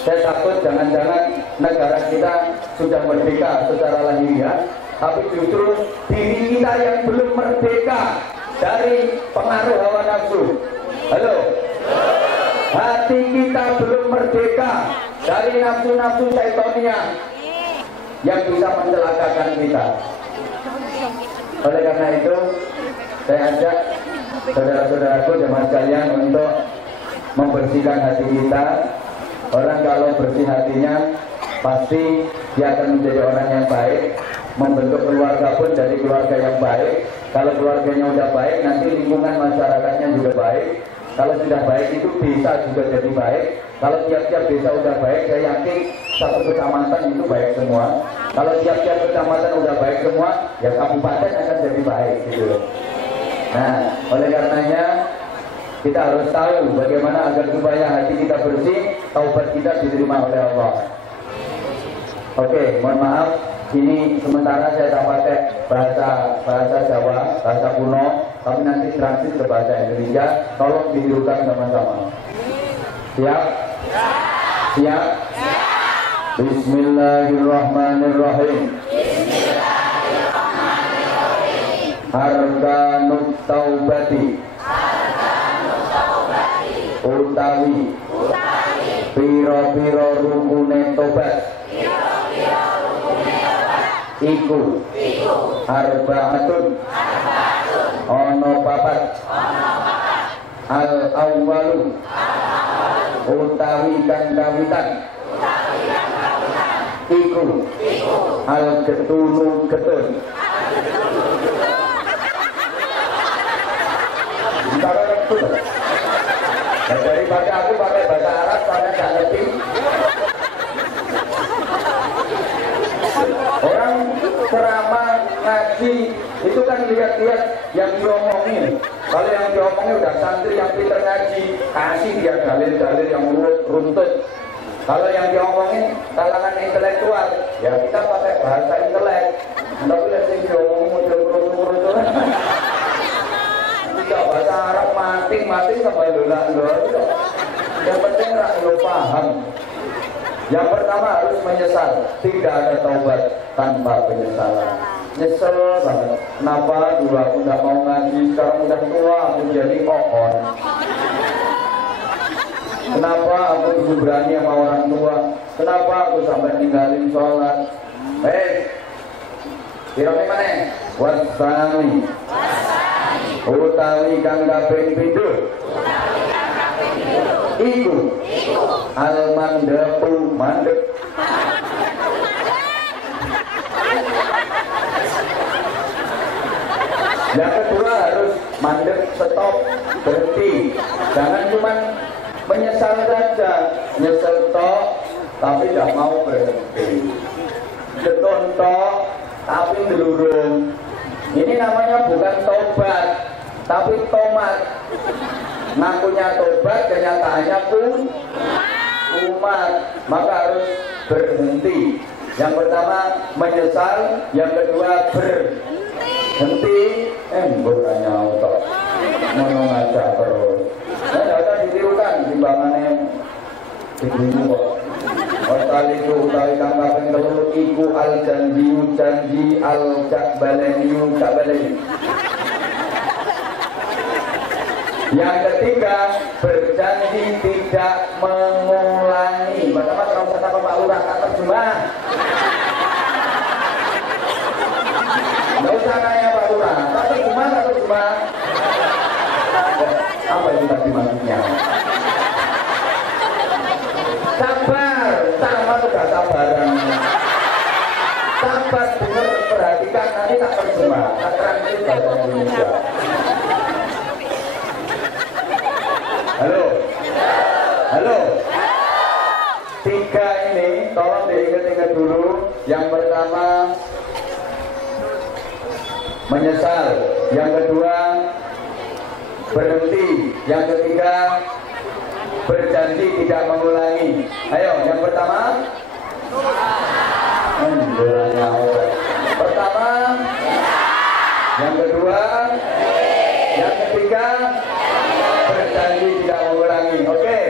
Saya takut jangan-jangan negara kita sudah merdeka secara lahiriah, tapi justru diri kita yang belum merdeka dari pengaruh hawa nafsu. Halo, hati kita belum merdeka dari nafsu-nafsu syaitonia yang bisa mencelakakan kita. Oleh karena itu, saya ajak saudara-saudaraku jemaah sekalian untuk membersihkan hati kita. Orang kalau bersih hatinya, pasti dia akan menjadi orang yang baik. Membentuk keluarga pun jadi keluarga yang baik. Kalau keluarganya udah baik, nanti lingkungan masyarakatnya juga baik. Kalau sudah baik itu desa juga jadi baik. Kalau tiap-tiap desa udah baik, saya yakin satu kecamatan itu baik semua. Kalau tiap-tiap kecamatan udah baik semua, ya kabupaten akan jadi baik gitu. Nah, oleh karenanya kita harus tahu bagaimana agar supaya hati kita bersih, taubat kita diterima oleh Allah. Oke, mohon maaf. Ini sementara saya tak pakai bahasa Jawa, bahasa kuno, tapi nanti transit ke bahasa Indonesia. Tolong ditirukan sama-sama. Siap? Siap? Bismillahirrahmanirrahim. Arkanut taubati. Utawi. Piro-piro rukune tobat. Iku arbaatun ono papat al awwalu utawi kang kawitan iku al getunu getun. Daripada aku pakai bahasa Arab karena gak ngerti. Orang ceramah ngaji itu kan lihat-lihat yang diomongin. Kalau yang diomongin udah santri yang pintar ngaji, kasih dia dalil-dalil yang runtut. Kalau yang diomongin kalangan intelektual, ya kita pakai bahasa intelek. Tapi lihat yang diomongin model runtut. Tidak bahasa Arab mati sampai lola-lola. Yang penting lo paham. Yang pertama harus menyesal. Tidak ada taubat tanpa penyesalan. Nyesel banget. Kenapa dulu aku tidak mau ngaji, sekarang udah tua aku jadi kokon. Kenapa aku dulu berani sama orang tua? Kenapa aku sampai ninggalin sholat? Kira-kira mana? Wasani. Utawi kang kaping pindho. Iku al mandepu mandek Yang kedua harus mandek, stop, berhenti. Jangan cuma menyesal saja, nyesel tok tapi tidak mau berhenti. Betul tok tapi delurung. Ini namanya bukan tobat, tapi tomat. Ngakunya tobat, kenyataannya kumat. Maka harus berhenti. Yang pertama menyesal, yang kedua berhenti. Bukannya otot ngomong aja terus. Tidak usah ditirukan timbangannya ibu kok. Wasal itu utawi kang kaping 3 iku al janji al baleni. Yang ketiga berjanji tidak mengulangi. Pertama terus kata Pak Lurah tak terjemah. Nggak usah nanya Pak Lurah, tak terjemah. Apa itu tadi maksudnya? Sabar, sama sudah sabaran. Sabar, dengar, perhatikan, nanti tak terjemah. Tak translate bahasa Indonesia. Halo. 3 ini tolong diingat-ingat dulu. Yang pertama menyesal, yang kedua berhenti, yang ketiga berjanji tidak mengulangi. Ayo, yang pertama yang kedua, yang ketiga berjanji tidak mengulangi. Oke.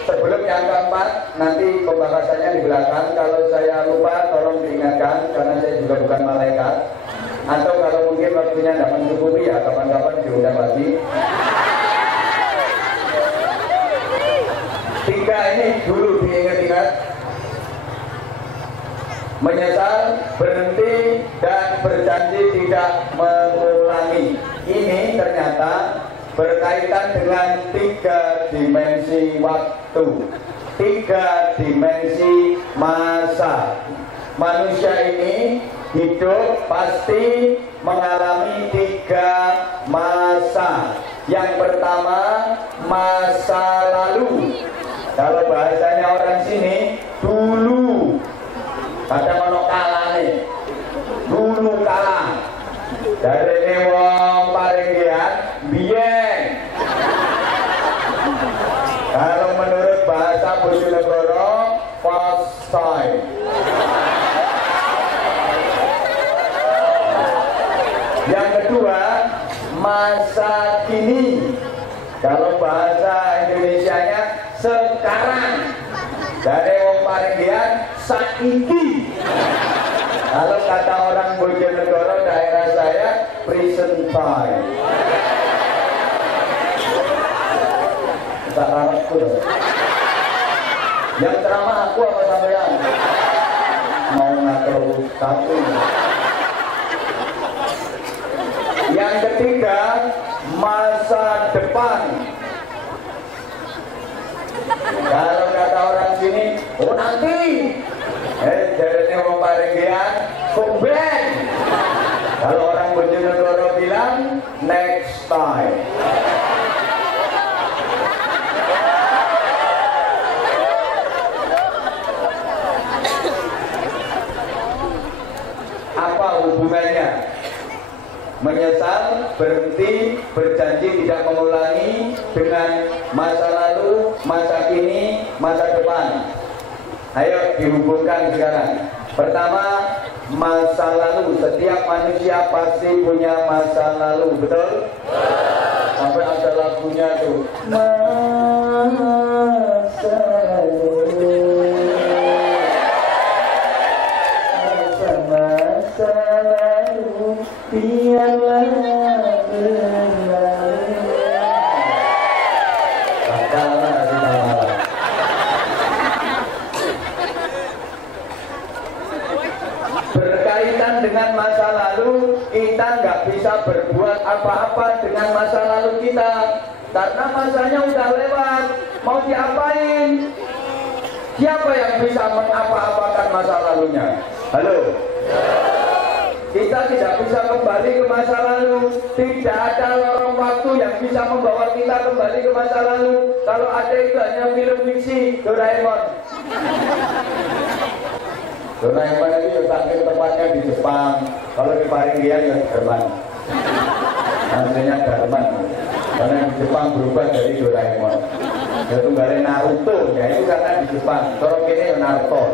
Sebelum yang keempat, nanti pembahasannya di belakang. Kalau saya lupa, tolong diingatkan karena saya juga bukan malaikat. Atau kalau mungkin waktunya tidak mencukupi, ya kapan-kapan diundang lagi. 3 ini dulu diingat-ingat. Menyesal, berhenti, dan berjanji tidak mengulangi. Ini ternyata berkaitan dengan 3 dimensi waktu, 3 dimensi masa. Manusia ini hidup pasti mengalami 3 masa. Yang pertama masa lalu. Kalau bahasanya orang sini dulu. Ada mana kalah nih? Dulu kalah. Dari wong paling lihat biyen. Kalau menurut bahasa Bojonegoro first time. Yang kedua masa kini. Kalau bahasa Indonesianya sekarang. Dari wong paling lihat saiki. Kalau kata orang Bojonegoro daerah saya present time. Tak harapku. Yang ceramah aku apa sampean? Mau ngatur satu. Yang ketiga masa depan. Kalau kata orang sini, oh nanti. Jarene wong paringgian, kumben. Kalau orang Bojonegoro bilang next time. Apa hubungannya? Menyesal, berhenti, berjanji tidak mengulangi dengan masa lalu, masa kini, masa depan. Ayo dihubungkan sekarang. Pertama, masa lalu. Setiap manusia pasti punya masa lalu, betul? Sampai ada lagunya tuh. Masa lalu, masa lalu, biarlah berlalu. Berkaitan dengan masa lalu, kita nggak bisa berbuat apa-apa dengan masa lalu kita karena masanya udah lewat. Mau diapain? Siapa yang bisa mengapa-apakan masa lalunya? Halo? Kita tidak bisa kembali kembali ke masa lalu. Tidak ada lorong waktu yang bisa membawa kita kembali ke masa lalu. Kalau ada itu hanya film fiksi Doraemon. Doraemon itu saking tempatnya di Jepang. Kalau di Paringgian ya Jerman. Aslinya Jerman. Karena di Jepang berubah dari Doraemon. Itu tunggalin Naruto, ya itu karena di Jepang. Kalau ini Naruto.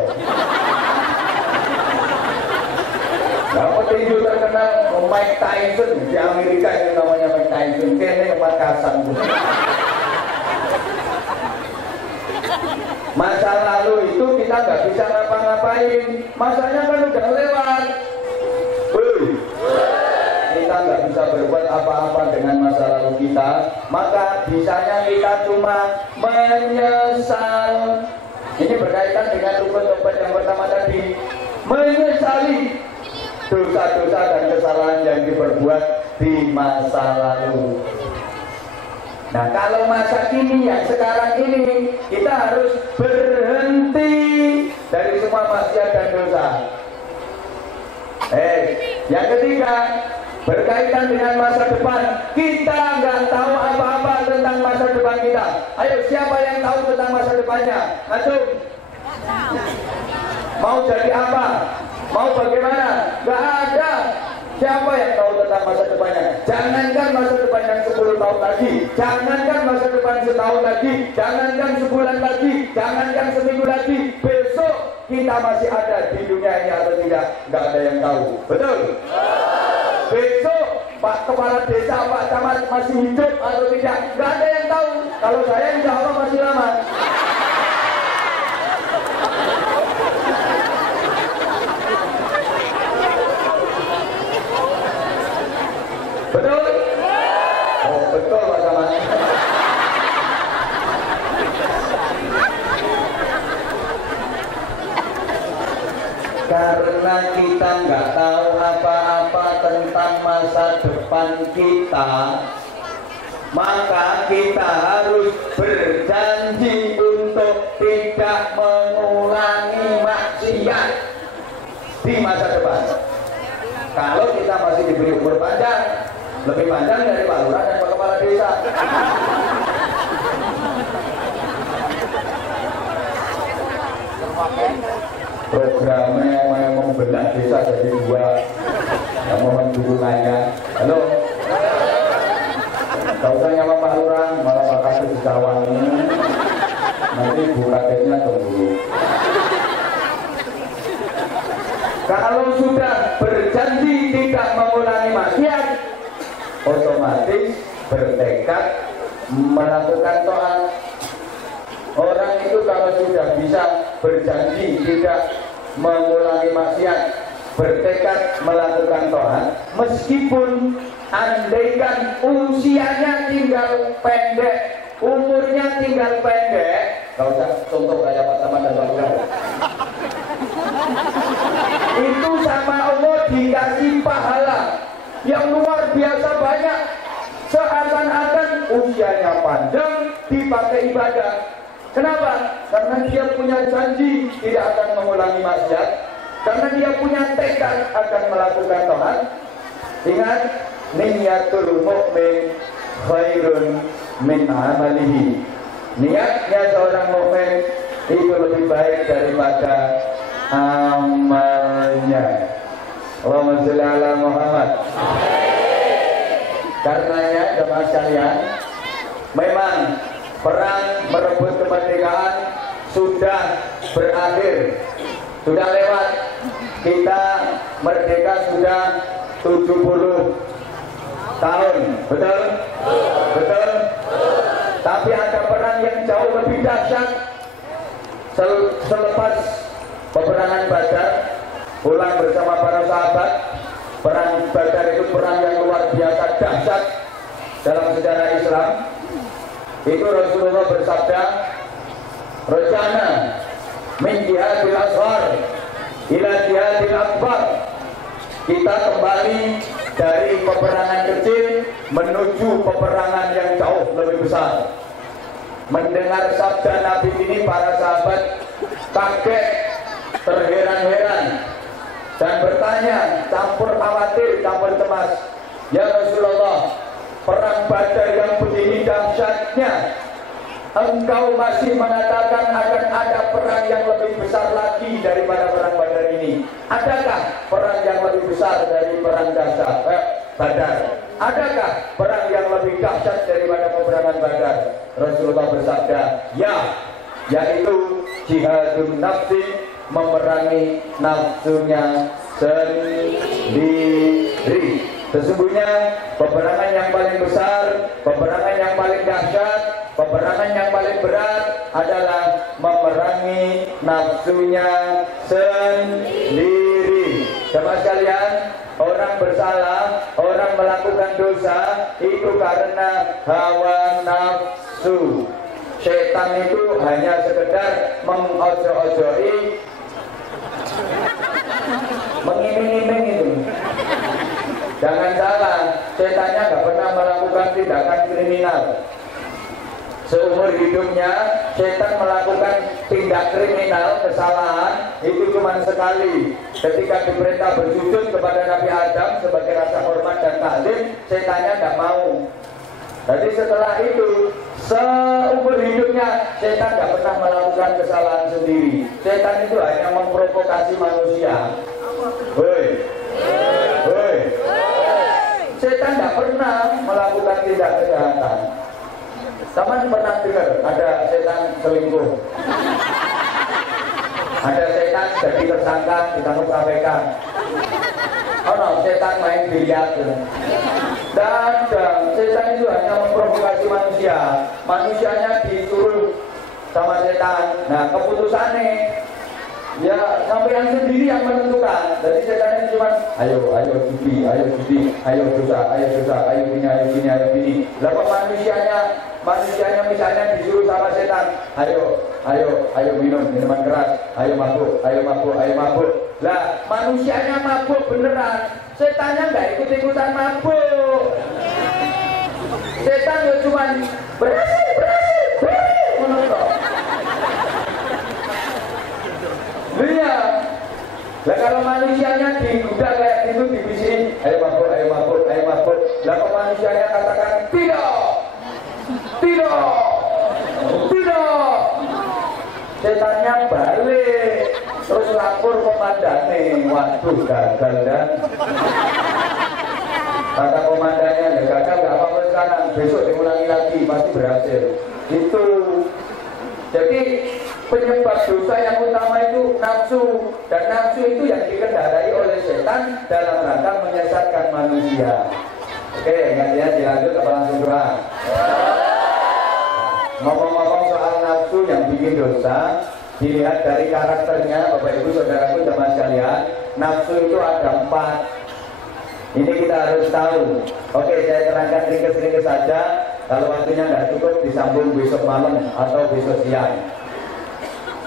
Nah, petinju terkenal Mike Tyson di Amerika itu namanya Mike Tyson. Kayaknya Makassar. Masa lalu itu kita nggak bisa ngapa-ngapain. Masanya kan udah lewat. Kita nggak bisa berbuat apa-apa dengan masa lalu kita. Maka bisanya kita cuma menyesal. Ini berkaitan dengan rukun taubat yang pertama tadi. Menyesali dosa-dosa dan kesalahan yang diperbuat di masa lalu. Nah, kalau masa kini yang sekarang ini kita harus berhenti dari semua maksiat dan dosa. Yang ketiga, berkaitan dengan masa depan. Kita nggak tahu apa-apa tentang masa depan kita. Ayo, siapa yang tahu tentang masa depannya? Antum? Mau jadi apa? Mau bagaimana? Nggak ada. Siapa yang tahu tentang masa depannya? Jangankan masa depan yang 10 tahun lagi, jangankan masa depan setahun lagi, jangankan sebulan lagi, jangankan seminggu lagi, besok kita masih ada di dunia ini atau tidak? Nggak ada yang tahu. Betul? Besok Pak Kepala Desa, Pak Camat masih hidup atau tidak? Nggak ada yang tahu. Kalau saya insya Allah masih lama. Betul? Oh, betul Pak Camat. Karena kita nggak tahu apa-apa tentang masa depan kita, maka kita harus berjanji untuk tidak mengulangi maksiat di masa depan. Kalau kita masih diberi umur panjang, lebih panjang dari Pak Lurah dan Pak Kepala Desa. Programnya memang membelah desa jadi dua. Yang mohon dukungannya. Halo. Gak usah nyapa Pak Lurah, malah Pak Kasih di Cawang. Nanti Bu Kadetnya tunggu. Kalau sudah berjanji tidak mengulangi maksiat, otomatis bertekad melakukan taat. Orang itu kalau sudah bisa berjanji tidak mengulangi maksiat, bertekad melakukan taat, meskipun andaikan usianya tinggal pendek, umurnya tinggal pendek, gak usah contoh kayak Pak Taman dan Pak Lurah. Itu sama Allah dikasih pahala yang luar biasa banyak. Seakan-akan usianya panjang dipakai ibadah. Kenapa? Karena dia punya janji tidak akan mengulangi maksiat, karena dia punya tekad akan melakukan taat. Ingat, niyatul mu'min khairun min amalihi. Niatnya seorang mukmin itu lebih baik daripada amalnya. Allahumma sholli ala Muhammad. Karenanya jemaah sekalian, memang perang merebut kemerdekaan sudah berakhir, sudah lewat. Kita merdeka sudah 70 tahun, betul? Betul? Tapi ada perang yang jauh lebih dahsyat selepas peperangan Badar. Pulang bersama para sahabat. Perang Badar itu perang yang luar biasa dahsyat dalam sejarah Islam. Itu Rasulullah bersabda, "Rajana min jihadil asghar ila jihadil akbar." Kita kembali dari peperangan kecil menuju peperangan yang jauh lebih besar. Mendengar sabda Nabi ini, para sahabat kaget, terheran-heran, dan bertanya, campur khawatir, campur bertemas, "Ya Rasulullah, perang Badar yang begini dahsyatnya, engkau masih mengatakan akan ada perang yang lebih besar lagi daripada perang Badar ini. Adakah perang yang lebih besar dari perang Badar? Adakah perang yang lebih dahsyat daripada peperangan Badar?" Rasulullah bersabda, "Ya, yaitu jihadun nafsi, memerangi nafsunya sendiri. Sesungguhnya peperangan yang paling besar, peperangan yang paling dahsyat, peperangan yang paling berat adalah memerangi nafsunya sendiri." Jemaah sekalian, orang bersalah, orang melakukan dosa itu karena hawa nafsu. Setan itu hanya sekedar mengojo-ojoi, mengiming-iming itu. Jangan salah, setannya gak pernah melakukan tindakan kriminal. Seumur hidupnya setan melakukan tindak kriminal, kesalahan itu cuma sekali. Ketika diperintah bersujud kepada Nabi Adam sebagai rasa hormat dan takzim, setannya gak mau. Jadi setelah itu, seumur hidupnya setan gak pernah melakukan kesalahan sendiri. Setan itu hanya memprovokasi manusia. Hoi, hoi. Setan gak pernah melakukan tindak kejahatan. Teman pernah dengar ada setan selingkuh? Ada setan jadi tersangka ditangkap KPK. Oh no, setan main biliar. Dan setan itu hanya memprovokasi manusia. Manusianya disuruh sama setan. Nah, keputusannya ya sampean sendiri yang menentukan. Jadi setan itu cuma ayo judi, ayo dosa, ayo gini. Lalu manusianya misalnya disuruh sama setan, ayo minum minuman keras, ayo mabuk. Lah manusianya mabuk beneran, setannya nggak ikut-ikutan mabuk. Setan ya cuma berhasil, menurut. Iya. Lah kalau manusianya digoda kayak gitu dibisikin, ayo mabuk. Lah kalau manusianya katakan tidak. Setannya balik, terus lapor komandannya, waduh gagal dan kata komandannya, ya gagal gak apa-apa sekarang, besok diulangi lagi, pasti berhasil. Itu. Jadi penyebab dosa yang utama itu nafsu, dan nafsu itu yang dikendarai oleh setan dalam rangka menyesatkan manusia. Oke, gantian dilanjut apa langsung doa? Ngomong-ngomong soal nafsu yang bikin dosa, dilihat dari karakternya, Bapak Ibu Saudaraku jemaah sekalian, nafsu itu ada 4. Ini kita harus tahu. Oke, saya terangkan ringkes-ringkes saja. Kalau waktunya nggak cukup, disambung besok malam atau besok siang.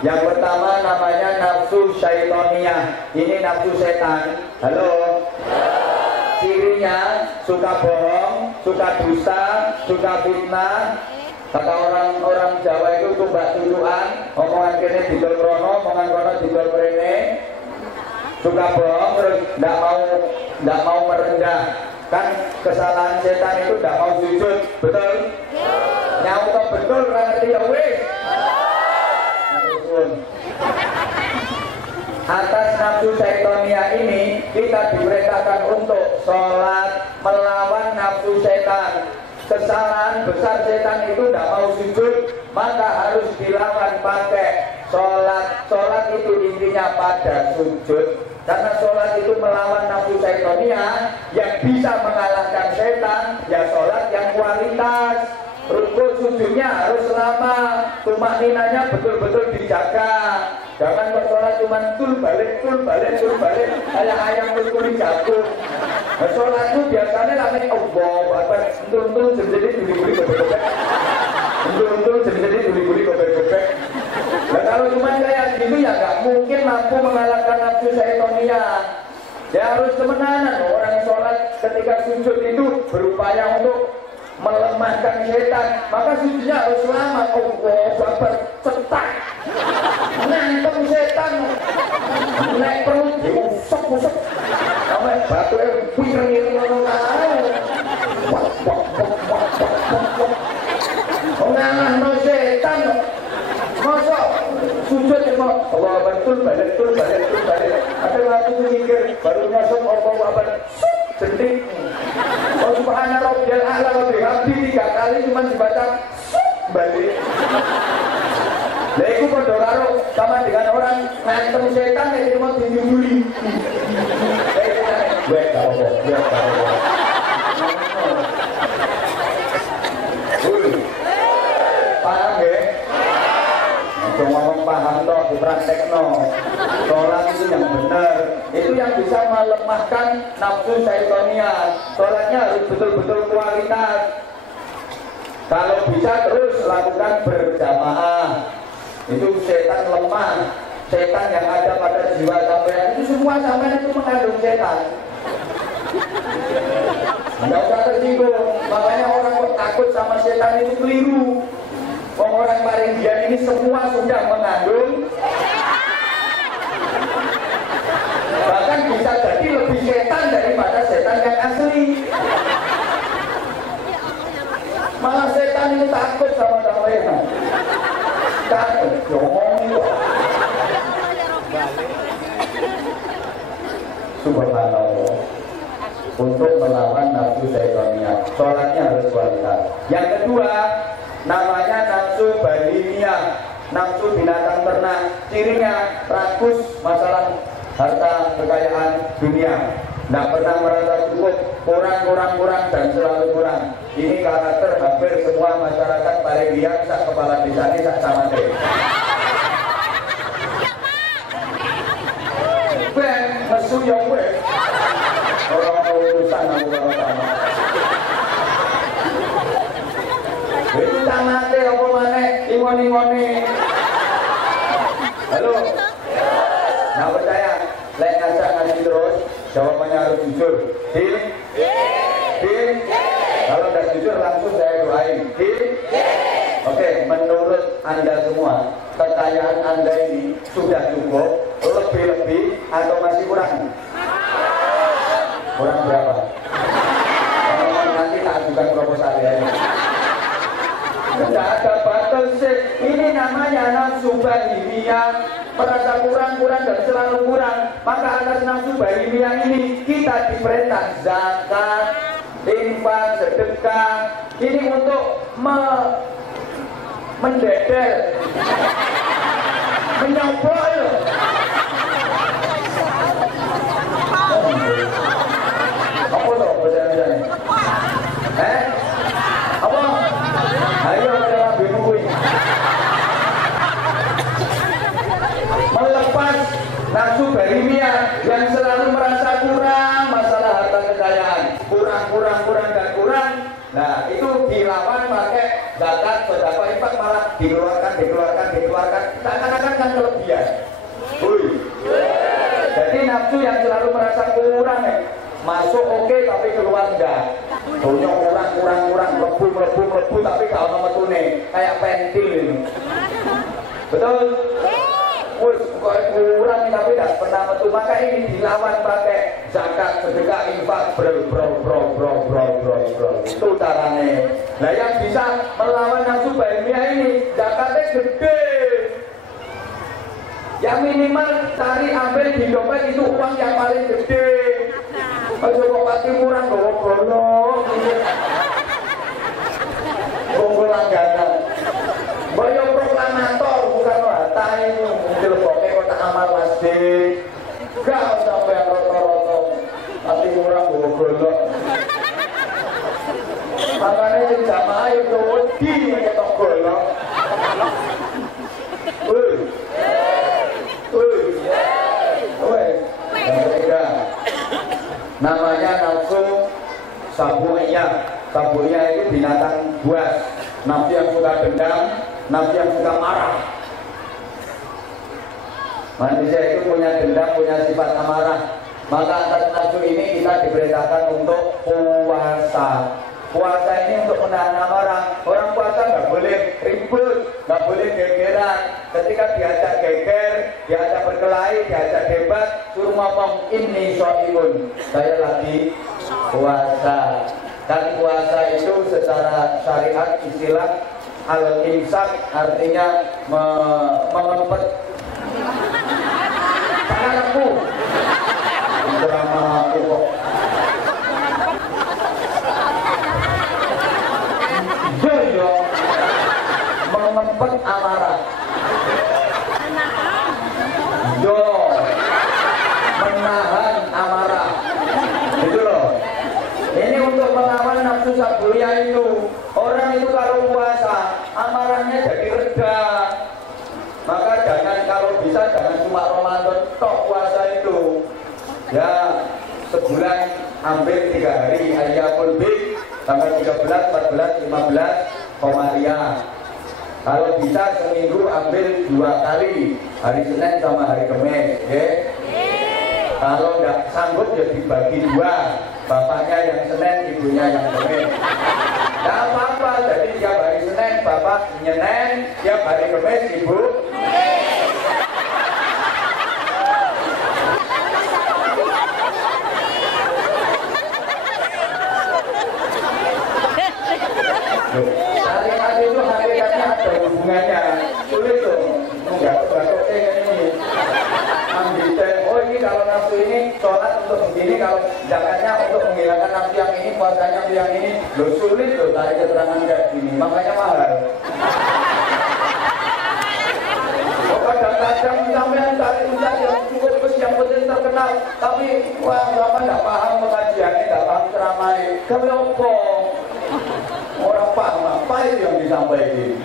Yang pertama namanya nafsu syaitoniyah. Ini nafsu setan. Halo. Cirinya suka bohong, suka dusta, suka fitnah. Kata orang Jawa itu tumbak tujuan, omongan kene didol krono, omongan krono didol mrene. Suka bohong, terus nggak mau merendah. Kan kesalahan setan itu nggak mau sujud, betul? Nyaut betul, karena dia wis. Atas nafsu syaitonia ini kita diperintahkan untuk sholat melawan nafsu setan. Kesalahan besar setan itu tidak mau sujud, maka harus dilawan pakai sholat. Sholat itu intinya pada sujud, karena sholat itu melawan nafsu syaitonia. Yang bisa mengalahkan setan ya sholat yang kualitas. Rukuk sujudnya harus lama, tumakninanya betul-betul dijaga. Jangan bersolat cuma tul balik, kayak ayam kulit jagung. Nah, sholat itu biasanya namanya Allah, untung jadi duli-duli gobek-gobek. Nah kalau cuma kayak gitu ya nggak mungkin mampu mengalahkan nafsu syaitonia. Ya harus temenanan. Orang sholat ketika sujud itu berupaya untuk melemahkan setan, maka sujudnya harus lama. Allah Akbar, cetak nantem setan, naik perut diusap-usap sampai batu pirengir ngono kae. Ngalahno setan. Mosok sujud kok Allah betul balik. Ada waktu mikir baru masuk apa jentik. Oh subhana rabbiyal a'la wa bihamdi 3 kali cuma dibaca balik. Lah iku padha karo sama dengan orang ngantem setan nek mau dinyuli. Wes karo. Paham ya? Ngomong paham toh, dipraktekno. Sholat itu yang benar, itu yang bisa melemahkan nafsu syaitoniyah. Sholatnya harus betul-betul kualitas. Kalau bisa terus lakukan berjamaah, itu setan lemah. Setan yang ada pada jiwa sampean itu semua sampean itu mengandung setan. Tidak usah tersinggung. Makanya orang kok takut sama setan itu keliru. Orang Maringgian ini semua sudah mengandung, bahkan bisa jadi lebih setan daripada setan yang asli. Malah setan itu takut sama sampean. Takut, ngomong. Subhanallah. Untuk melawan nafsu syaitaniyah, sholatnya harus kualitas. Yang kedua, namanya nafsu bahimiyah, nafsu binatang ternak. Cirinya rakus masalah harta kekayaan dunia, tidak pernah merasa cukup, kurang dan selalu kurang. Ini karakter hampir semua masyarakat Maringgian, sak kepala desa ini sak camate. Ben mesu yang wes orang urusan aku sama. Itu camate apa maneh ingoni. Halo. Nah percaya, lek ngajak ngaji terus, jawabannya harus jujur. Deal? Deal? Kalau tidak jujur langsung saya doain. Deal? Oke, menurut Anda semua, kekayaan Anda ini sudah cukup, lebih atau masih kurang? Kurang berapa? Kalau nanti tak ajukan proposal ya. Tidak ada batas. Ini namanya nafsu bahimiyah, merasa kurang dan selalu kurang. Maka atas nafsu bahimiyah ini kita diperintah zakat, infak, sedekah. Ini untuk mendedel, menyobol. Apa tuh bahasa apa? Ayo kita bingung. Melepas nafsu bahimiyah yang selalu merasa kurang masalah harta kekayaan, kurang. Nah itu dilawan pakai zakat, sedekah, infak, malah dikeluarkan. Seakan-akan kan kelebihan. Jadi nafsu yang selalu merasa kurang masuk oke, tapi keluar enggak. Dunia kurang, melebu tapi gak ono metune, kayak pentil ini. Betul? Kok kurang tapi tidak pernah metu. Maka ini dilawan pakai zakat, sedekah, infak, bro. Itu caranya. Nah yang bisa melawan nafsu bahimiyah ini zakatnya gede. Yang minimal cari ambil di dompet itu uang yang paling gede. Ayo kok pasti murah golok. Tunggu langganan. Boyo proklamator bukan harta ini. Mungkin pokoknya kota amal masjid. Gak sampai yang roto-roto. Pasti murah golok. Makanya yang jamaah itu wedi ketok golok. Yang ketiga, namanya nafsu sabu'iyah. Sabu'iyah itu binatang buas, nafsu yang suka dendam, nafsu yang suka marah. Manusia itu punya dendam, punya sifat amarah. Maka atas nafsu ini kita diperintahkan untuk puasa. Puasa ini untuk menahan amarah. Orang puasa nggak boleh ribut, nggak boleh gegeran. Ketika diajak geger, diajak berkelahi, diajak debat, suruh ngomong ini soimun, saya lagi puasa. Dan puasa itu secara syariat istilah al-imsak, artinya mengempet tanganku. Drama aku kok. Yo, mengempet amarah. Yo, menahan amarah. Itu loh. Ini untuk melawan nafsu sabulia itu. Orang itu kalau puasa, amarahnya jadi reda. Maka jangan, kalau bisa jangan cuma Ramadan tok puasa itu. Ya, sebulan ambil 3 hari, Ayyamul Bid, tanggal 13, 14, 15, Komariah. Kalau bisa seminggu ambil 2 kali, hari Senin sama hari Kamis, ya. Kalau tidak sanggup ya dibagi 2, bapaknya yang Senin, ibunya yang Kamis. Tidak apa-apa, jadi tiap hari Senin bapak Senin, tiap hari Kamis ibu. Hari-hari itu hakikatnya ada hubungannya. Sulit tuh, enggak ini. Ambil oh ini kalau nafsu ini sholat untuk begini, kalau zakatnya untuk menghilangkan nafsu yang ini, puasanya untuk yang ini. Loh sulit tuh tarik keterangan kayak gini, makanya mahal. Kadang-kadang sampean cari ustaz yang cukup yang penting terkenal, tapi wah bapak nggak paham pengajiannya, nggak paham ceramahnya. Kamu apa? Orang paham apa itu yang disampaikan.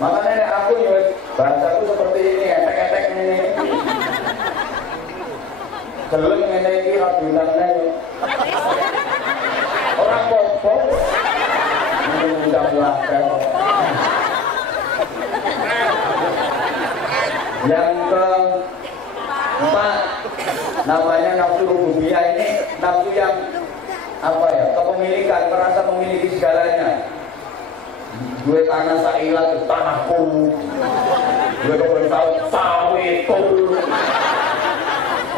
Makanya aku ya bahasaku seperti ini, etek-etek ini. Geleng ngene iki radunane. Orang popo. Undang lakan. Yang keempat, namanya nafsu rububiyah. Ini nafsu yang apa ya, kepemilikan, merasa memiliki segalanya. Gue tanah sailah itu tanahku, gue kebun sawitku.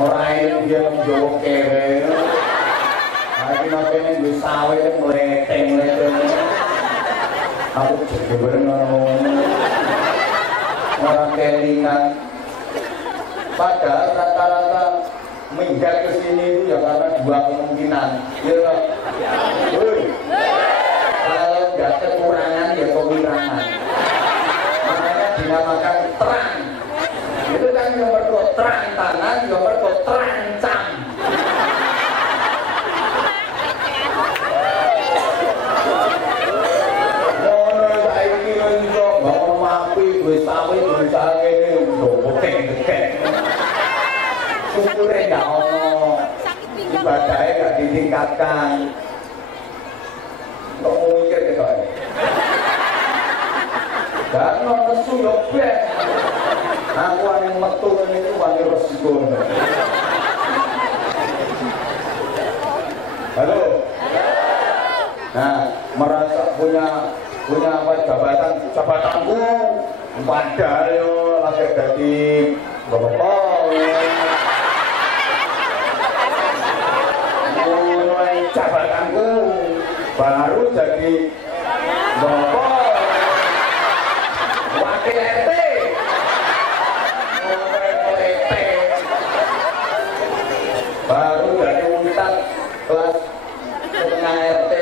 Orang ini dia menjawab kere. Lagi nanti gue sawit meleteng. Aku jadi berenang. Orang kelingan. Padahal rata-rata meninggal ke sini itu ya karena 2 kemungkinan. Ya, kalau nggak kekurangan ya kekurangan. Makanya dinamakan terang. Itu kan nomor 2 terang tangan, nomor 2 terancam. Mono saiki iso bangun mapi, gue sawit, gue sangene, dokeng-dekeng. Syukurnya nggak ono, ibadahnya nggak ditingkatkan. Nggak mau mikir gitu aja. Dan nesu yobek. Aku yang metu itu wani resiko. Halo. Nah, merasa punya apa jabatanku, padahal yo lagi jadi bapak. Jabatanku baru jadi bapak wakil RT baru jadi untat kelas setengah RT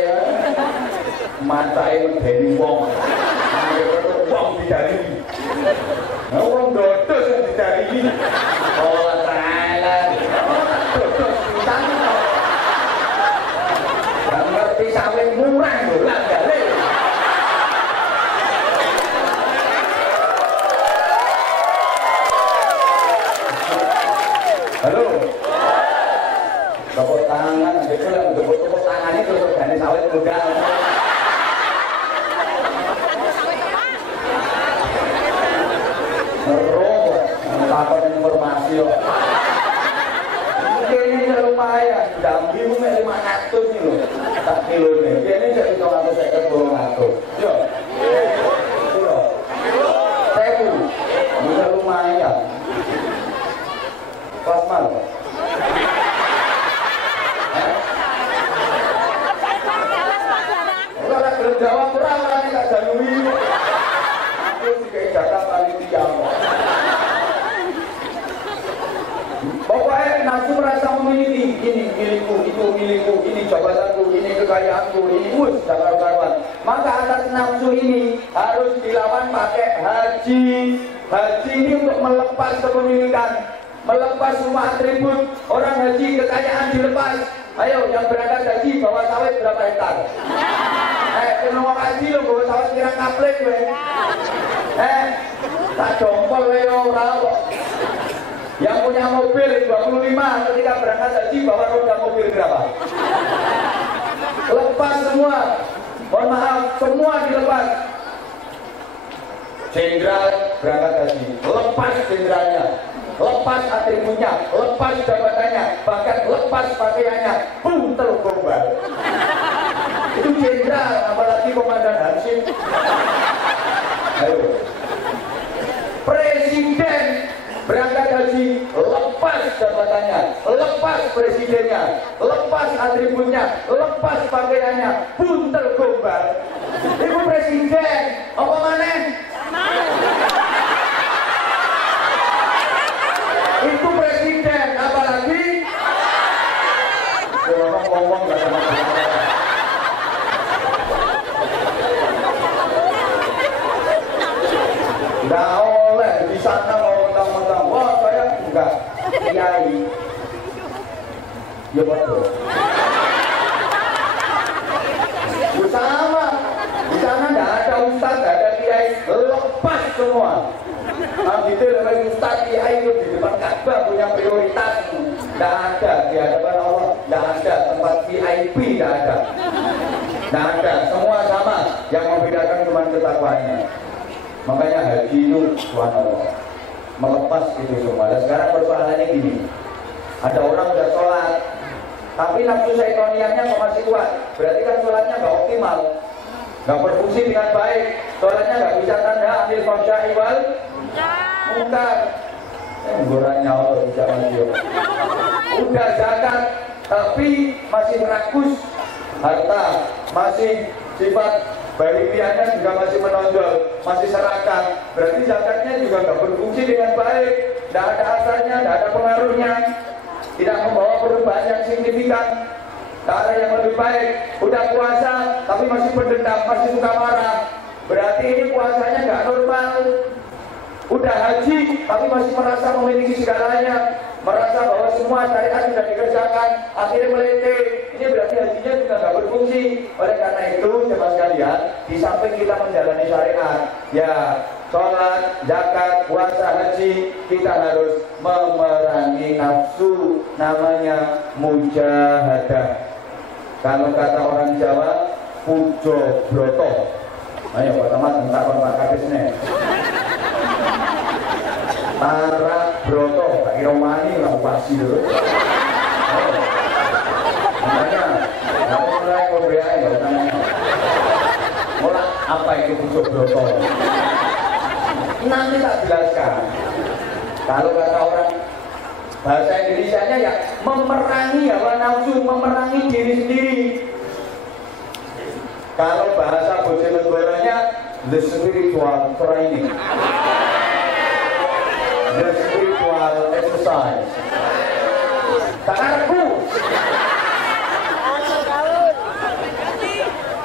macain dari wong dicari wong dodos yang dicari Allah Ta'ala dodos untat ngerti sawit murah dolan gale. Halo. Tepuk tangan, itu yang tepuk tangannya terus gane sawit muda. Terus takon informasi kok. Ini lumayan, dambi umumnya 500 nih loh. Tak kilo nih, ini jadi 250 bolong aku. Yo, kekayaanku ini sudah karuan. Maka atas nafsu ini harus dilawan pakai haji. Haji ini untuk melepas kepemilikan, melepas semua atribut. Orang haji kekayaan dilepas. Ayo yang berangkat haji bawa sawit berapa hektar? Kenapa haji lo bawa sawit kira kaplek gue? Tak jompol gue orang kok. Yang punya mobil 25 ketika berangkat haji bawa roda mobil berapa? Lepas semua. Mohon maaf, semua dilepas. Jenderal berangkat haji, lepas jenderalnya, lepas atributnya, lepas jabatannya, bahkan lepas pakaiannya, buntel gombal. Itu jenderal, apalagi komandan Hansip. Ayo. Presiden berangkat haji, lepas jabatannya, lepas presidennya, lepas atributnya, lepas pakaiannya, buntel gombal. Itu presiden, apa mana? Itu presiden, apalagi orang ngomong gak sama nggak oleh di sana mau mentang-mentang wah saya enggak kiai ya betul sama di sana nggak ada ustaz, nggak ada kiai, lepas semua. Nah gitu lagi ustaz kiai itu di depan Ka'bah punya prioritas, nggak ada di hadapan Allah, nggak ada tempat VIP, nggak ada, semua sama. Yang membedakan cuma ketakwanya. Makanya haji itu subhanallah melepas itu semua. Dan sekarang persoalannya gini, ada orang udah sholat tapi nafsu syaitoniannya masih kuat, berarti kan sholatnya nggak optimal, nggak berfungsi dengan baik, sholatnya nggak bisa tanda ambil fahsya'i wal munkar. Goranya Allah tidak maju. Udah zakat tapi masih rakus harta, masih sifat bahiliahnya juga masih menonjol, masih serakah, berarti zakatnya juga nggak berfungsi dengan baik, nggak ada asarnya, nggak ada pengaruhnya, tidak membawa perubahan yang signifikan. Cara yang lebih baik, udah puasa tapi masih pendendam, masih suka marah, berarti ini puasanya nggak normal. Udah haji tapi masih merasa memiliki segalanya, merasa bahwa semua syariat sudah dikerjakan, akhirnya melete. Ini berarti hajinya juga nggak berfungsi. Oleh karena itu jemaah sekalian, di samping kita menjalani syariat, ya sholat, zakat, puasa, haji, kita harus memerangi nafsu, namanya mujahadah. Kalau kata orang Jawa, pujo broto. Ayo Pak Tamat, entar Pak Kadesnya. Para broto, Pak Iromani lah pasti dulu. Makanya, kamu mulai memberai ya, tanya. Mulai apa itu pujo broto? Nanti tak jelaskan. Kalau kata orang bahasa Indonesianya ya memerangi hawa nafsu, memerangi diri sendiri. Kalau bahasa Bojonegoronya the spiritual training, the spiritual exercise. Takarku.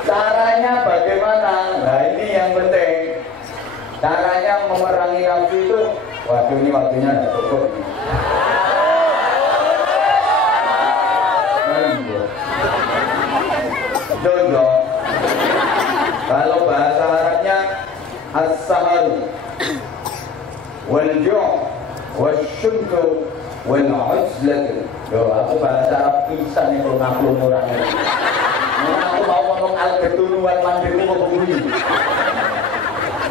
Caranya bagaimana? Nah ini yang penting. Caranya memerangi nafsu itu, waduh ini waktunya tidak cukup. Jodoh. Kalau bahasa Arabnya as-saharu wal-ju' wal-syumtu wal-uzlatu. Yo, aku bahasa Arab pisan nih kalau ngaklum orangnya. Aku mau ngomong al-getunu wal-mandiku mau begini.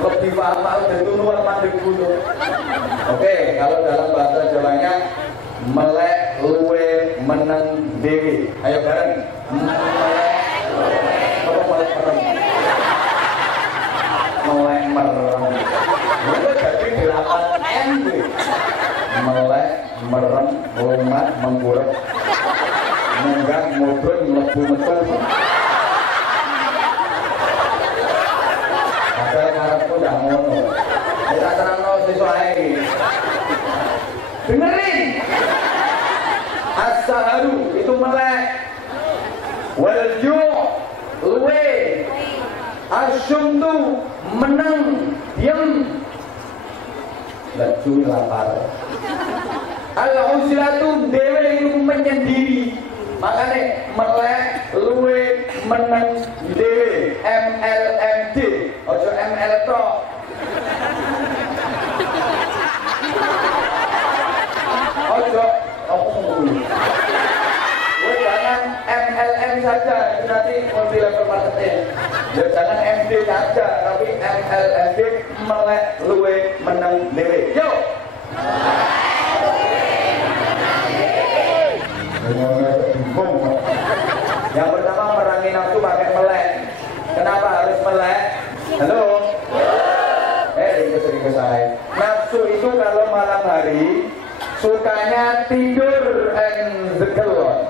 Lebih paham al-getunu wal-mandiku. Oke, kalau dalam bahasa Jawanya melek luwe meneng dewi. Ayo bareng. Melek merem. Itu jadi 8 M. Melek merem lumat mengkurep munggah mudun mlebu metu. Padahal karepku ndak ngono. Kita terangno sesuk ae. Dengerin. As-saharu itu melek. Wal ju' Asyumtu menang, diam. Laju lapar. Al-uzlatu dewe itu menyendiri. Makanya melek luwe menang dewe. MLMD ojo ML tok. Ojo jangan MLM saja, itu nanti multi level marketing. Ya jangan MD saja, tapi MLMD melek luwe menang dewe. Yo. Yang pertama merangi nafsu pakai melek. Kenapa harus melek? Halo? Ringkes saya. Nafsu itu kalau malam hari sukanya tidur and zegelon.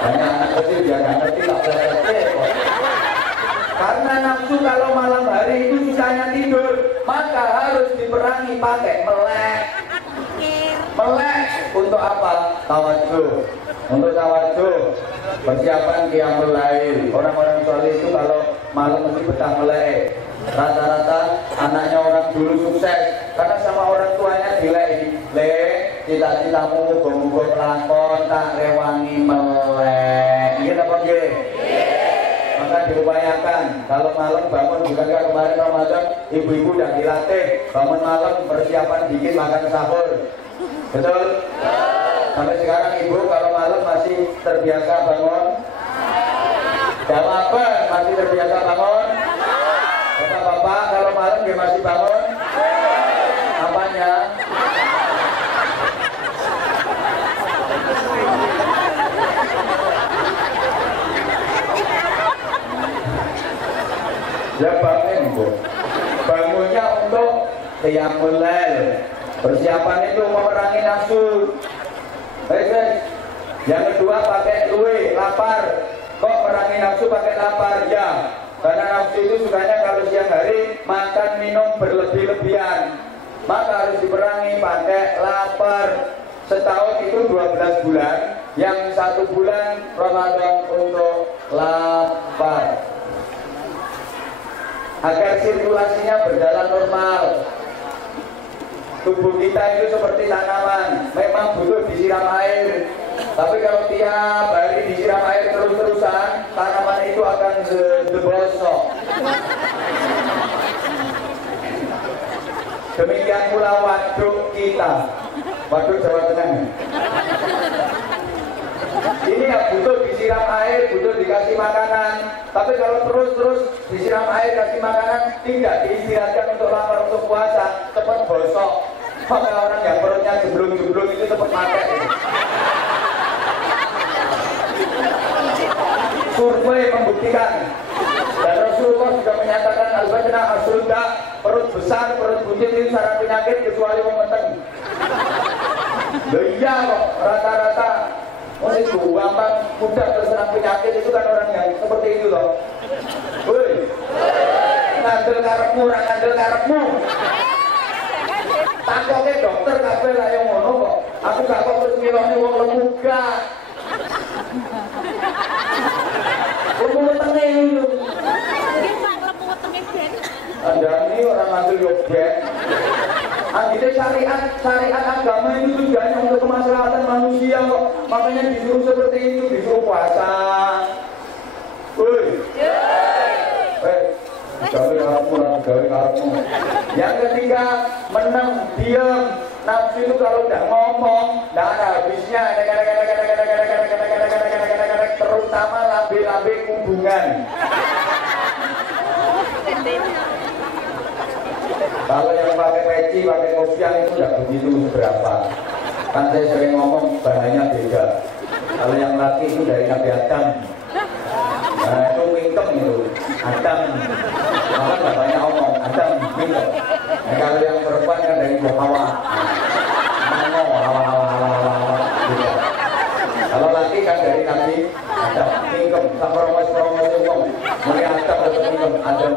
Banyak anak kecil dia nggak ngerti tak karena nafsu kalau malam hari itu sukanya tidur, maka harus diperangi pakai melek. Melek untuk apa? Tawadhuh. Untuk tawadhuh, persiapan qiyamul lail. Orang-orang soleh itu kalau malam mesti betah melek. Rata-rata anaknya orang dulu sukses karena sama orang tuanya dilei. Le, cita-citamu muga-muga pelakon tak rewangi melek. Iya apa nggih? Maka diupayakan kalau malam bangun, bukankah kemarin Ramadan ibu-ibu udah dilatih bangun malam persiapan bikin makan sahur. Betul? Sampai sekarang ibu kalau malam masih terbiasa bangun? Jawaban masih terbiasa bangun? Bapak-bapak kalau malam dia masih bangun? Apanya? Ya bangun bu. Bangunnya untuk qiyamul lail. Persiapan itu memerangi nafsu. Baik. Yang kedua pakai luwe, lapar. Kok merangi nafsu pakai lapar? Ya, karena nafsu itu sukanya kalau siang hari makan minum berlebih-lebihan. Maka harus diperangi pakai lapar. Setahun itu 12 bulan. Yang 1 bulan Ramadan untuk lapar. Agar sirkulasinya berjalan normal. Tubuh kita itu seperti tanaman, memang butuh disiram air. Tapi kalau tiap hari disiram air terus-terusan, tanaman itu akan debosok. Demikian pula waduk kita, waduk Jawa Tengah. Ini ya butuh disiram air, butuh dikasih makanan. Tapi kalau terus-terus disiram air, kasih makanan, tidak diistirahatkan untuk lapar, untuk puasa, cepat bosok. Maka orang yang perutnya jeblung-jeblung itu cepat mati. Survei membuktikan, dan Rasulullah juga menyatakan al-badna as-sudda, perut besar, perut buncit itu syarat penyakit kecuali memeteng. Iya kok, rata-rata masih gampang mudah terserang penyakit itu kan orang yang seperti itu loh. Woi, ngandel karepmu, ora ngandel karepmu. Takoke dokter kabeh lah yang ngono kok. Aku gak kok terus ngiloni wong lemu gak. Lemu wetenge lho. Nggih Pak, lemu wetenge ben. Andani orang ngambil yo ben. Anggite syariat agama itu tujuannya untuk kemaslahatan manusia kok. Makanya disuruh seperti itu, disuruh puasa. Woi. Gawe karepmu. Yang ketiga, menang, diam. Nafsu itu kalau udah ngomong, nggak ada habisnya. Terutama lambe-lambe hubungan. Kalau yang pakai peci, pakai kopiah itu tidak begitu seberapa. Kan saya sering ngomong bahannya beda. Kalau yang laki itu dari Nabi Adam. Nah itu mingkem itu, Adam. Maka nggak banyak ngomong, Adam mingkem. Nah, kalau yang perempuan kan dari Hawa. Gitu. Kalau laki kan dari Nabi Adam, mingkem. Sama romos-romos ngomong, mulai Adam atau mingkem, Adam.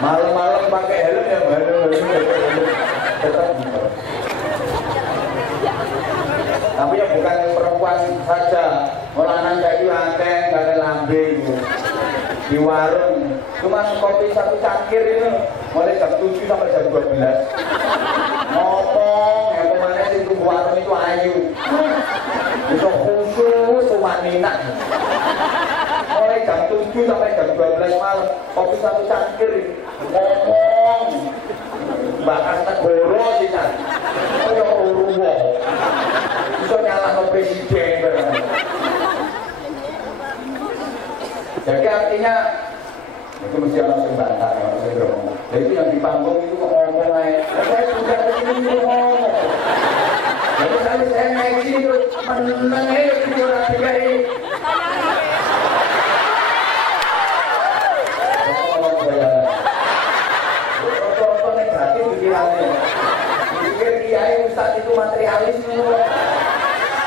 Malam-malam pakai helm ya baru tetap gitu. Tapi ya bukan perempuan saja, lanang jadi akeh nggak ada lambing di warung. Cuma kopi satu cangkir itu mulai jam 7 sampai jam 12. Ngomong yang kemana sih itu warung itu ayu. Itu khusus wanita. Mulai jam 7 sampai jam 12 malam kopi satu cangkir ngomong bahkan negoro sih kan. Kayak uruwo. Bisa nyalahno presiden barang. Jadi artinya itu mesti harus dibantah ya, jadi yang di panggung itu ngomong aja. Saya sudah kesini ngomong. Jadi saya naik sini terus menang aja di orang tiga ini. Contoh negatif pikirannya. Pikir kiai ustaz itu materialis dulu.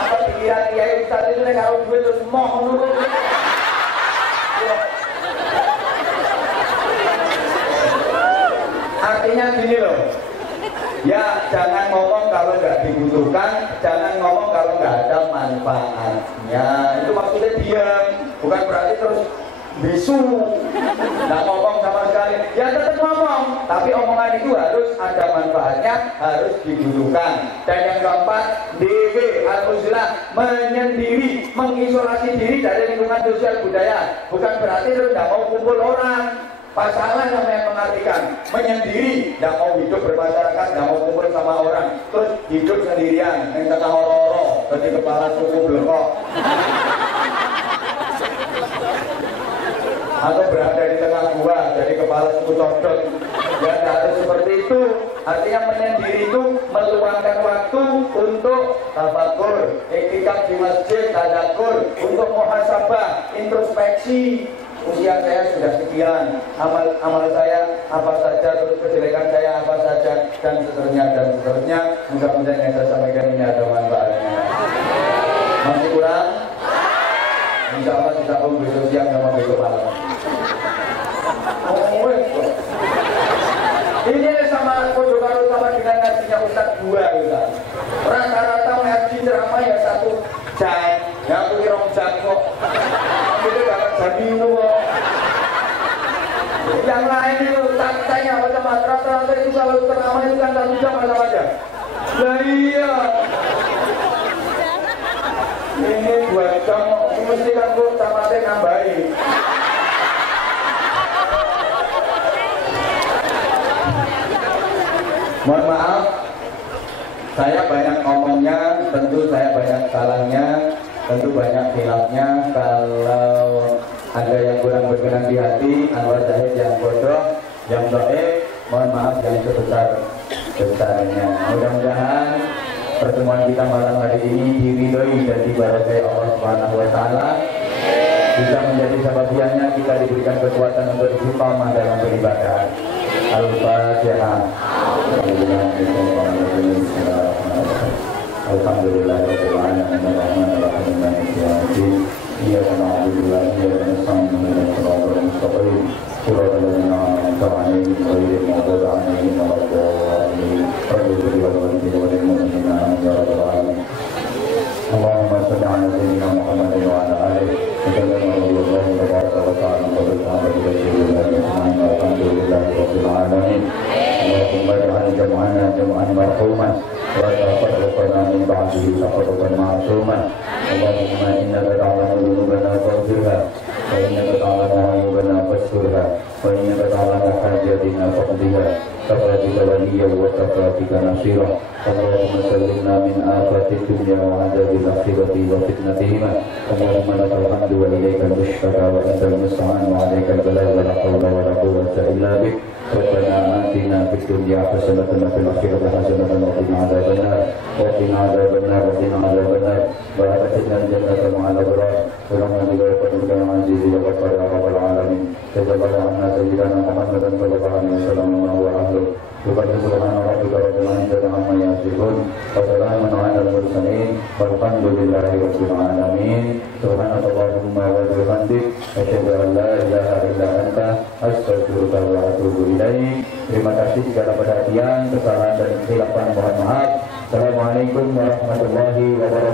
Apa pikiran kiai ustaz itu nih kalau duit terus mohon dulu. Artinya gini loh, ya jangan ngomong kalau nggak dibutuhkan, jangan ngomong kalau nggak ada manfaatnya. Itu maksudnya diam, bukan berarti terus bisu, nggak ngomong sama sekali. Ya tetap ngomong, tapi omongan itu harus ada manfaatnya, harus dibutuhkan. Dan yang keempat, DW al-uzlah, menyendiri, mengisolasi diri dari lingkungan sosial budaya. Bukan berarti terus nggak mau kumpul orang. Pasangan yang mengartikan menyendiri, tidak mau hidup bermasyarakat, tidak mau kumpul sama orang, terus hidup sendirian, yang tengah horor, jadi kepala suku blekok, atau berada di tengah gua, jadi kepala suku codot. Ya tidak harus seperti itu. Artinya menyendiri itu meluangkan waktu untuk tafakur, iktikaf di masjid, tadakur, untuk muhasabah, introspeksi. Usia saya sudah sekian, amal saya apa saja, terus kejelekan saya apa saja, dan seterusnya. Mudah-mudahan yang saya sampaikan ini ada manfaatnya. Masih kurang? Insya Allah kita pun besok siang sama besok malam. Ini sama kode-kode sama dengan ngajinya Ustadz 2 Ustadz. Rata-rata ngaji ceramah ya 1 jam, yang aku kira jam kok. Itu gak jadi itu. Yang lain itu tanya macam rata-rata itu kalau ceramah itu kan 1 jam macam aja. Lah iya. Ini 2 jam, mesti kan gue tamatnya nambahin. Mohon maaf, saya banyak ngomongnya, tentu saya banyak salahnya, tentu banyak khilafnya. Kalau ada yang kurang berkenan di hati, Anwar Zahid yang bodoh, yang baik, mohon maaf yang sebesar-besarnya. Mudah-mudahan pertemuan kita malam hari ini diridhoi dan diberkahi Allah Subhanahu wa taala. Bisa menjadi sababiannya kita diberikan kekuatan untuk istiqamah dalam beribadah. Al-Fatihah. Alhamdulillahirabbil alamin arrahmanirrahim maliki yaumiddin. Iyyaka na'budu wa iyyaka nasta'in ihdinas siratal mustaqim. Shiratal ladzina an'amta 'alaihim ghairil maghdubi 'alaihim waladdallin. Allahumma shalli 'ala sayyidina Muhammadin wa 'ala alihi wa sallam. Tabaraka wa ta'ala wa alhamdulillahirabbil alamin. Allahumma ij'al jam'ana jam'an marhuman wa tafarraqna min ba'dihi tafarruqan ma'suman. Allahumma innaka ta'lamu dhunubana faghfirha wa innaka ta'lamu 'aybana fasturha wa innaka ta'lamu hajatina faqdiha. Kafa bika waliyyan wa kafa bika nasira. Allahumma sallimna min afatid dunya wa 'adzabil akhirati wa fitnatihima. Allahumma lakal hamdu wa ilaikal mushtaka wa antal musta'an wa 'alaikal balagh wa la hawla wa la quwwata illa bik. Rabbana atina fid dunya hasanatan wa fil akhirati hasanatan wa qina adzabannar. Wa qina adzabannar wa qina adzabannar. Wa adkhilna al-jannata ma'al abrar. Rahmatika wa fadlika ya aziz ya ghaffar ya rabbal alamin. Tajabbal 'anna sayyidina Muhammadan sallallahu alaihi wasallam wa ahlihi. Subhana rabbika rabbil izzati amma yasifun wa salamun 'alal mursalin walhamdulillahi rabbil alamin. Subhanallahumma wa bihamdik asyhadu an la ilaha illa anta astaghfiruka wa atubu ilaik. Terima kasih segala perhatian, kesalahan dan kesilapan mohon maaf. Assalamualaikum warahmatullahi wabarakatuh.